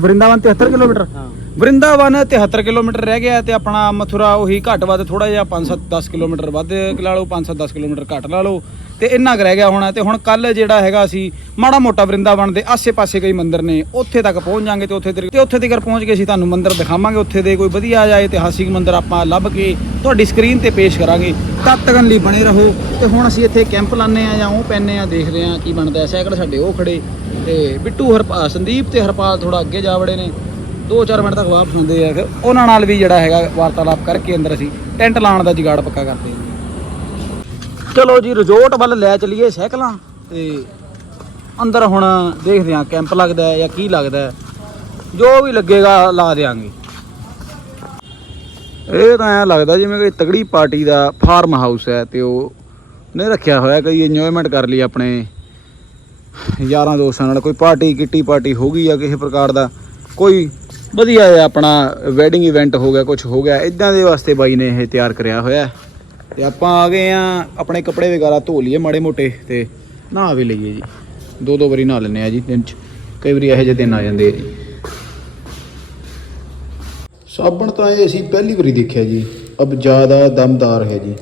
ਵਰਿੰਦਾਵਨ 73 ਕਿਲੋਮੀਟਰ? ਹਾਂ। ਵਰਿੰਦਾਵਨ 73 ਕਿਲੋਮੀਟਰ ਰਹਿ ਗਿਆ ਤੇ ਆਪਣਾ ਮਥੁਰਾ ਉਹੀ ਘੱਟ ਵੱਧ ਥੋੜਾ ਜਿਹਾ 5-7 10 ਕਿਲੋਮੀਟਰ ਵੱਧ ਲਾ ਲਓ 5-7 10 ਕਿਲੋਮੀਟਰ ਘੱਟ ਲਾ ਲਓ। ਤੇ ਇੰਨਾ ਕੁ ਰਹਿ ਗਿਆ ਹੋਣਾ ਤੇ ਹੁਣ ਕੱਲ ਜਿਹੜਾ ਹੈਗਾ ਅਸੀਂ ਮਾੜਾ ਮੋਟਾ ਵਰਿੰਦਾਵਨ ਦੇ ਆਸੇ-ਪਾਸੇ ਕਈ ਮੰਦਿਰ ਨੇ, ਉੱਥੇ ਤੱਕ ਪਹੁੰਚ ਜਾਾਂਗੇ ਤੇ ਉੱਥੇ ਤੱਕ ਤੇ ਉੱਥੇ ਤੱਕ ਪਹੁੰਚ ਕੇ ਅਸੀਂ ਤੁਹਾਨੂੰ ਮੰਦਿਰ ਦਿਖਾਵਾਂਗੇ, ਉੱਥੇ ਦੇ ਕੋਈ ਵਧੀਆ ਜਾਂ ਇਤਿਹਾਸਿਕ ਮੰਦਿਰ ਆਪਾਂ ਲੱਭ ਕੇ ਤੁਹਾਡੀ ਸਕਰੀਨ ਤੇ ਪੇਸ਼ ਕਰਾਂਗੇ। ਤਦ ਤੱਕ ਲਈ ਬਣੇ ਰਹੋ ਤੇ ਹੁਣ ਅਸੀਂ ਇੱਥੇ ਕੈਂਪ ਲਾਣੇ ਆ ਜਾਂ ਉਹ ਪੈਨੇ ਆ ਦੇਖਦੇ ਆ ਕੀ ਬਣਦਾ ਸਾਈਕਲ ਸਾਡੇ ਉਹ ਖੜੇ ਤੇ ਬਿੱਟੂ ਹਰਪਾਲ ਸੰਦੀਪ ਤੇ ਹਰਪਾਲ ਥੋੜਾ ਅੱਗੇ ਜਾ ਵੜੇ ਨੇ। 2-4 ਮਿੰਟ ਤੱਕ ਵਾਪਸ ਹੁੰਦੇ ਆ, ਫਿਰ ਉਹਨਾਂ ਨਾਲ ਵੀ ਜਿਹੜਾ ਹੈਗਾ ਵਾਰਤਾਲਾਪ ਕਰਕੇ ਅੰਦਰ ਅਸੀਂ ਟੈਂਟ ਲਾਉਣ ਦਾ ਜੁਗਾੜ ਪੱਕਾ ਕਰਦੇ ਹਾਂ। ਚਲੋ ਜੀ ਰਿਜ਼ੋਰਟ ਵੱਲ ਲੈ ਚਲੀਏ ਸਾਈਕਲਾਂ। ਤੇ ਅੰਦਰ ਹੁਣ ਦੇਖਦੇ ਹਾਂ ਕੈਂਪ ਲੱਗਦਾ ਹੈ ਜਾਂ ਕੀ ਲੱਗਦਾ ਹੈ। ਜੋ ਵੀ ਲੱਗੇਗਾ ਲਾ ਦੇਾਂਗੇ ਇਹ ਤਾਂ ਐਂ ਲੱਗਦਾ ਜਿਵੇਂ ਕੋਈ ਤਗੜੀ ਪਾਰਟੀ ਦਾ ਫਾਰਮ ਹਾਊਸ ਹੈ ਤੇ ਉਹ ਨੇ ਰੱਖਿਆ ਹੋਇਆ ਕਈ ਇੰਜੋਇਮੈਂਟ ਕਰ ਲਈ ਆਪਣੇ। ਯਾਰਾਂ ਦੋਸਤਾਂ ਨਾਲ ਕੋਈ ਪਾਰਟੀ ਕਿੱਟੀ ਪਾਰਟੀ ਹੋ ਗਈ ਜਾਂ ਕਿਸੇ ਪ੍ਰਕਾਰ ਦਾ। ਕੋਈ ਵਧੀਆ ਆਪਣਾ ਵੈਡਿੰਗ ਇਵੈਂਟ ਹੋ ਗਿਆ ਕੁਝ ਹੋ ਗਿਆ ਇਦਾਂ ਦੇ ਵਾਸਤੇ ਬਾਈ ਨੇ ਇਹ ਤਿਆਰ ਕਰਿਆ ਹੋਇਆ ਹੈ। ਤੇ ਆਪਾਂ ਆ ਗਏ ਆ, ਆਪਣੇ ਕੱਪੜੇ ਵਗੈਰਾ ਧੋ ਲਈਏ ਮਾੜੇ ਮੋਟੇ ਤੇ ਨਹਾ ਵੀ ਲਈਏ ਜੀ। ਦੋ ਦੋ ਵਾਰੀ ਨਹਾ ਲੈਂਦੇ ਆ ਜੀ ਦਿਨ ਚ। ਕਈ ਵਾਰੀ ਇਹੋ ਜਿਹੇ ਦਿਨ ਆ ਜਾਂਦੇ ਆ ਜੀ। ਸਾਬਣ ਤਾਂ ਇਹ ਅਸੀਂ ਪਹਿਲੀ ਵਾਰੀ ਦੇਖਿਆ ਜੀ। ਅਬ ਜ਼ਿਆਦਾ ਦਮਦਾਰ ਹੈ ਜੀ।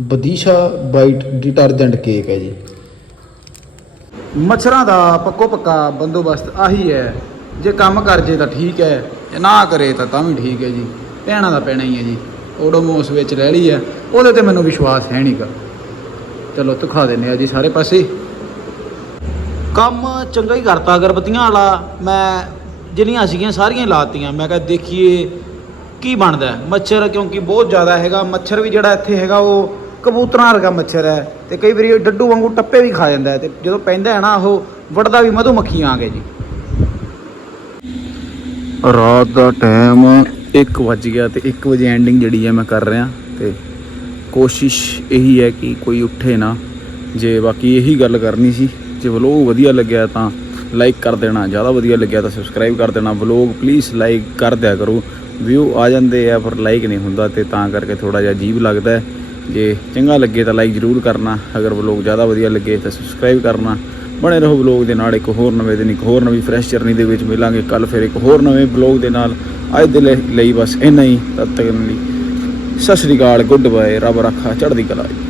ਬਦੀਸ਼ਾ ਬਾਈਟ ਡਿਟਰਜੈਂਟ ਕੇਕ ਹੈ ਜੀ। ਮੱਛਰਾਂ ਦਾ ਪੱਕੋ ਪੱਕਾ ਬੰਦੋਬਸਤ ਆਹੀ ਹੈ। ਜੇ ਕੰਮ ਕਰ ਜੇ ਤਾਂ ਠੀਕ ਹੈ, ਜੇ ਨਾ ਕਰੇ ਤਾਂ ਤਾਂ ਵੀ ਠੀਕ ਹੈ ਜੀ। ਪੈਣਾ ਦਾ ਪੈਣਾ ਹੀ ਹੈ ਜੀ। ਓਡੋਮੋਸ ਵਿੱਚ ਰਹਿ ਲਈ ਹੈ ਉਹਦੇ ਤੇ ਮੈਨੂੰ ਵਿਸ਼ਵਾਸ ਹੈ ਨਹੀਂਗਾ ਚਲੋ ਦਿਖਾ ਦਿੰਨੇ ਆ ਜੀ ਸਾਰੇ ਪਾਸੇ। ਕੰਮ ਚੰਗਾ ਹੀ ਕਰਤਾ ਅਗਰਬੱਤੀਆਂ ਵਾਲਾ। ਮੈਂ ਜਿਹੜੀਆਂ ਸੀਗੀਆਂ ਸਾਰੀਆਂ ਲਾਤੀਆਂ। ਮੈਂ ਕਿਹਾ ਦੇਖੀਏ ਕੀ ਬਣਦਾ ਮੱਛਰ ਕਿਉਂਕਿ ਬਹੁਤ ਜ਼ਿਆਦਾ ਹੈਗਾ। ਮੱਛਰ ਵੀ ਜਿਹੜਾ ਇੱਥੇ ਹੈਗਾ, ਉਹ ਕਬੂਤਰਾਂ ਵਰਗਾ ਮੱਛਰ ਹੈ ਤੇ ਕਈ ਵਾਰੀ ਡੱਡੂ ਵਾਂਗੂ ਟੱਪੇ ਵੀ ਖਾ ਜਾਂਦਾ ਹੈ ਤੇ ਜਦੋਂ ਪੈਂਦਾ ਹੈ ਨਾ, ਉਹ ਵੜਦਾ ਵੀ ਮਧੂ ਮੱਖੀਆਂ ਆ ਗਏ ਜੀ। ਰਾਤ ਦਾ ਟਾਈਮ 1 ਵੱਜ ਗਿਆ ਤੇ 1 ਵਜੇ ਐਂਡਿੰਗ ਜਿਹੜੀ ਹੈ ਮੈਂ ਕਰ ਰਿਹਾ ਤੇ ਕੋਸ਼ਿਸ਼ ਇਹੀ ਹੈ ਕਿ ਕੋਈ ਉੱਠੇ ਨਾ। ਜੇ ਬਾਕੀ ਇਹੀ ਗੱਲ ਕਰਨੀ ਸੀ, ਜੇ ਵਲੋਗ ਵਧੀਆ ਲੱਗਿਆ ਤਾਂ ਲਾਈਕ ਕਰ ਦੇਣਾ, ਜ਼ਿਆਦਾ ਵਧੀਆ ਲੱਗਿਆ ਤਾਂ ਸਬਸਕ੍ਰਾਈਬ ਕਰ ਦੇਣਾ। ਵਲੌਗ ਪਲੀਜ਼ ਲਾਈਕ ਕਰ ਦਿਆ ਕਰੋ। ਵਿਊ ਆ ਜਾਂਦੇ ਆ ਪਰ ਲਾਈਕ ਨਹੀਂ ਹੁੰਦਾ ਤੇ ਤਾਂ ਕਰਕੇ ਥੋੜਾ ਜਿਹਾ ਅਜੀਬ ਲੱਗਦਾ ਜੇ ਚੰਗਾ ਲੱਗੇ ਤਾਂ ਲਾਈਕ ਜ਼ਰੂਰ ਕਰਨਾ। ਅਗਰ ਵਲੌਗ ਜ਼ਿਆਦਾ ਵਧੀਆ ਲੱਗੇ ਤਾਂ ਸਬਸਕ੍ਰਾਈਬ ਕਰਨਾ। ਬਣੇ ਰਹੋ ਵਲੌਗ ਦੇ ਨਾਲ, ਇੱਕ ਹੋਰ ਨਵੇਂ ਦਿਨ, ਇੱਕ ਹੋਰ ਨਵੀਂ ਫਰੈਸ਼ ਜਰਨੀ ਦੇ ਵਿੱਚ ਮਿਲਾਂਗੇ ਕੱਲ ਫਿਰ ਇੱਕ ਹੋਰ ਨਵੇਂ ਵਲੌਗ ਦੇ ਨਾਲ। ਅੱਜ ਦੇ ਲਈ ਲਈ ਬਸ ਇੰਨਾ ਹੀ, ਤਦ ਤੱਕ ਲਈ ਸਤਿ ਸ਼੍ਰੀ ਅਕਾਲ ਗੁੱਡ ਬਾਏ ਰੱਬ ਰੱਖਾ, ਚੜ੍ਹਦੀ ਕਲਾ। ਜੀ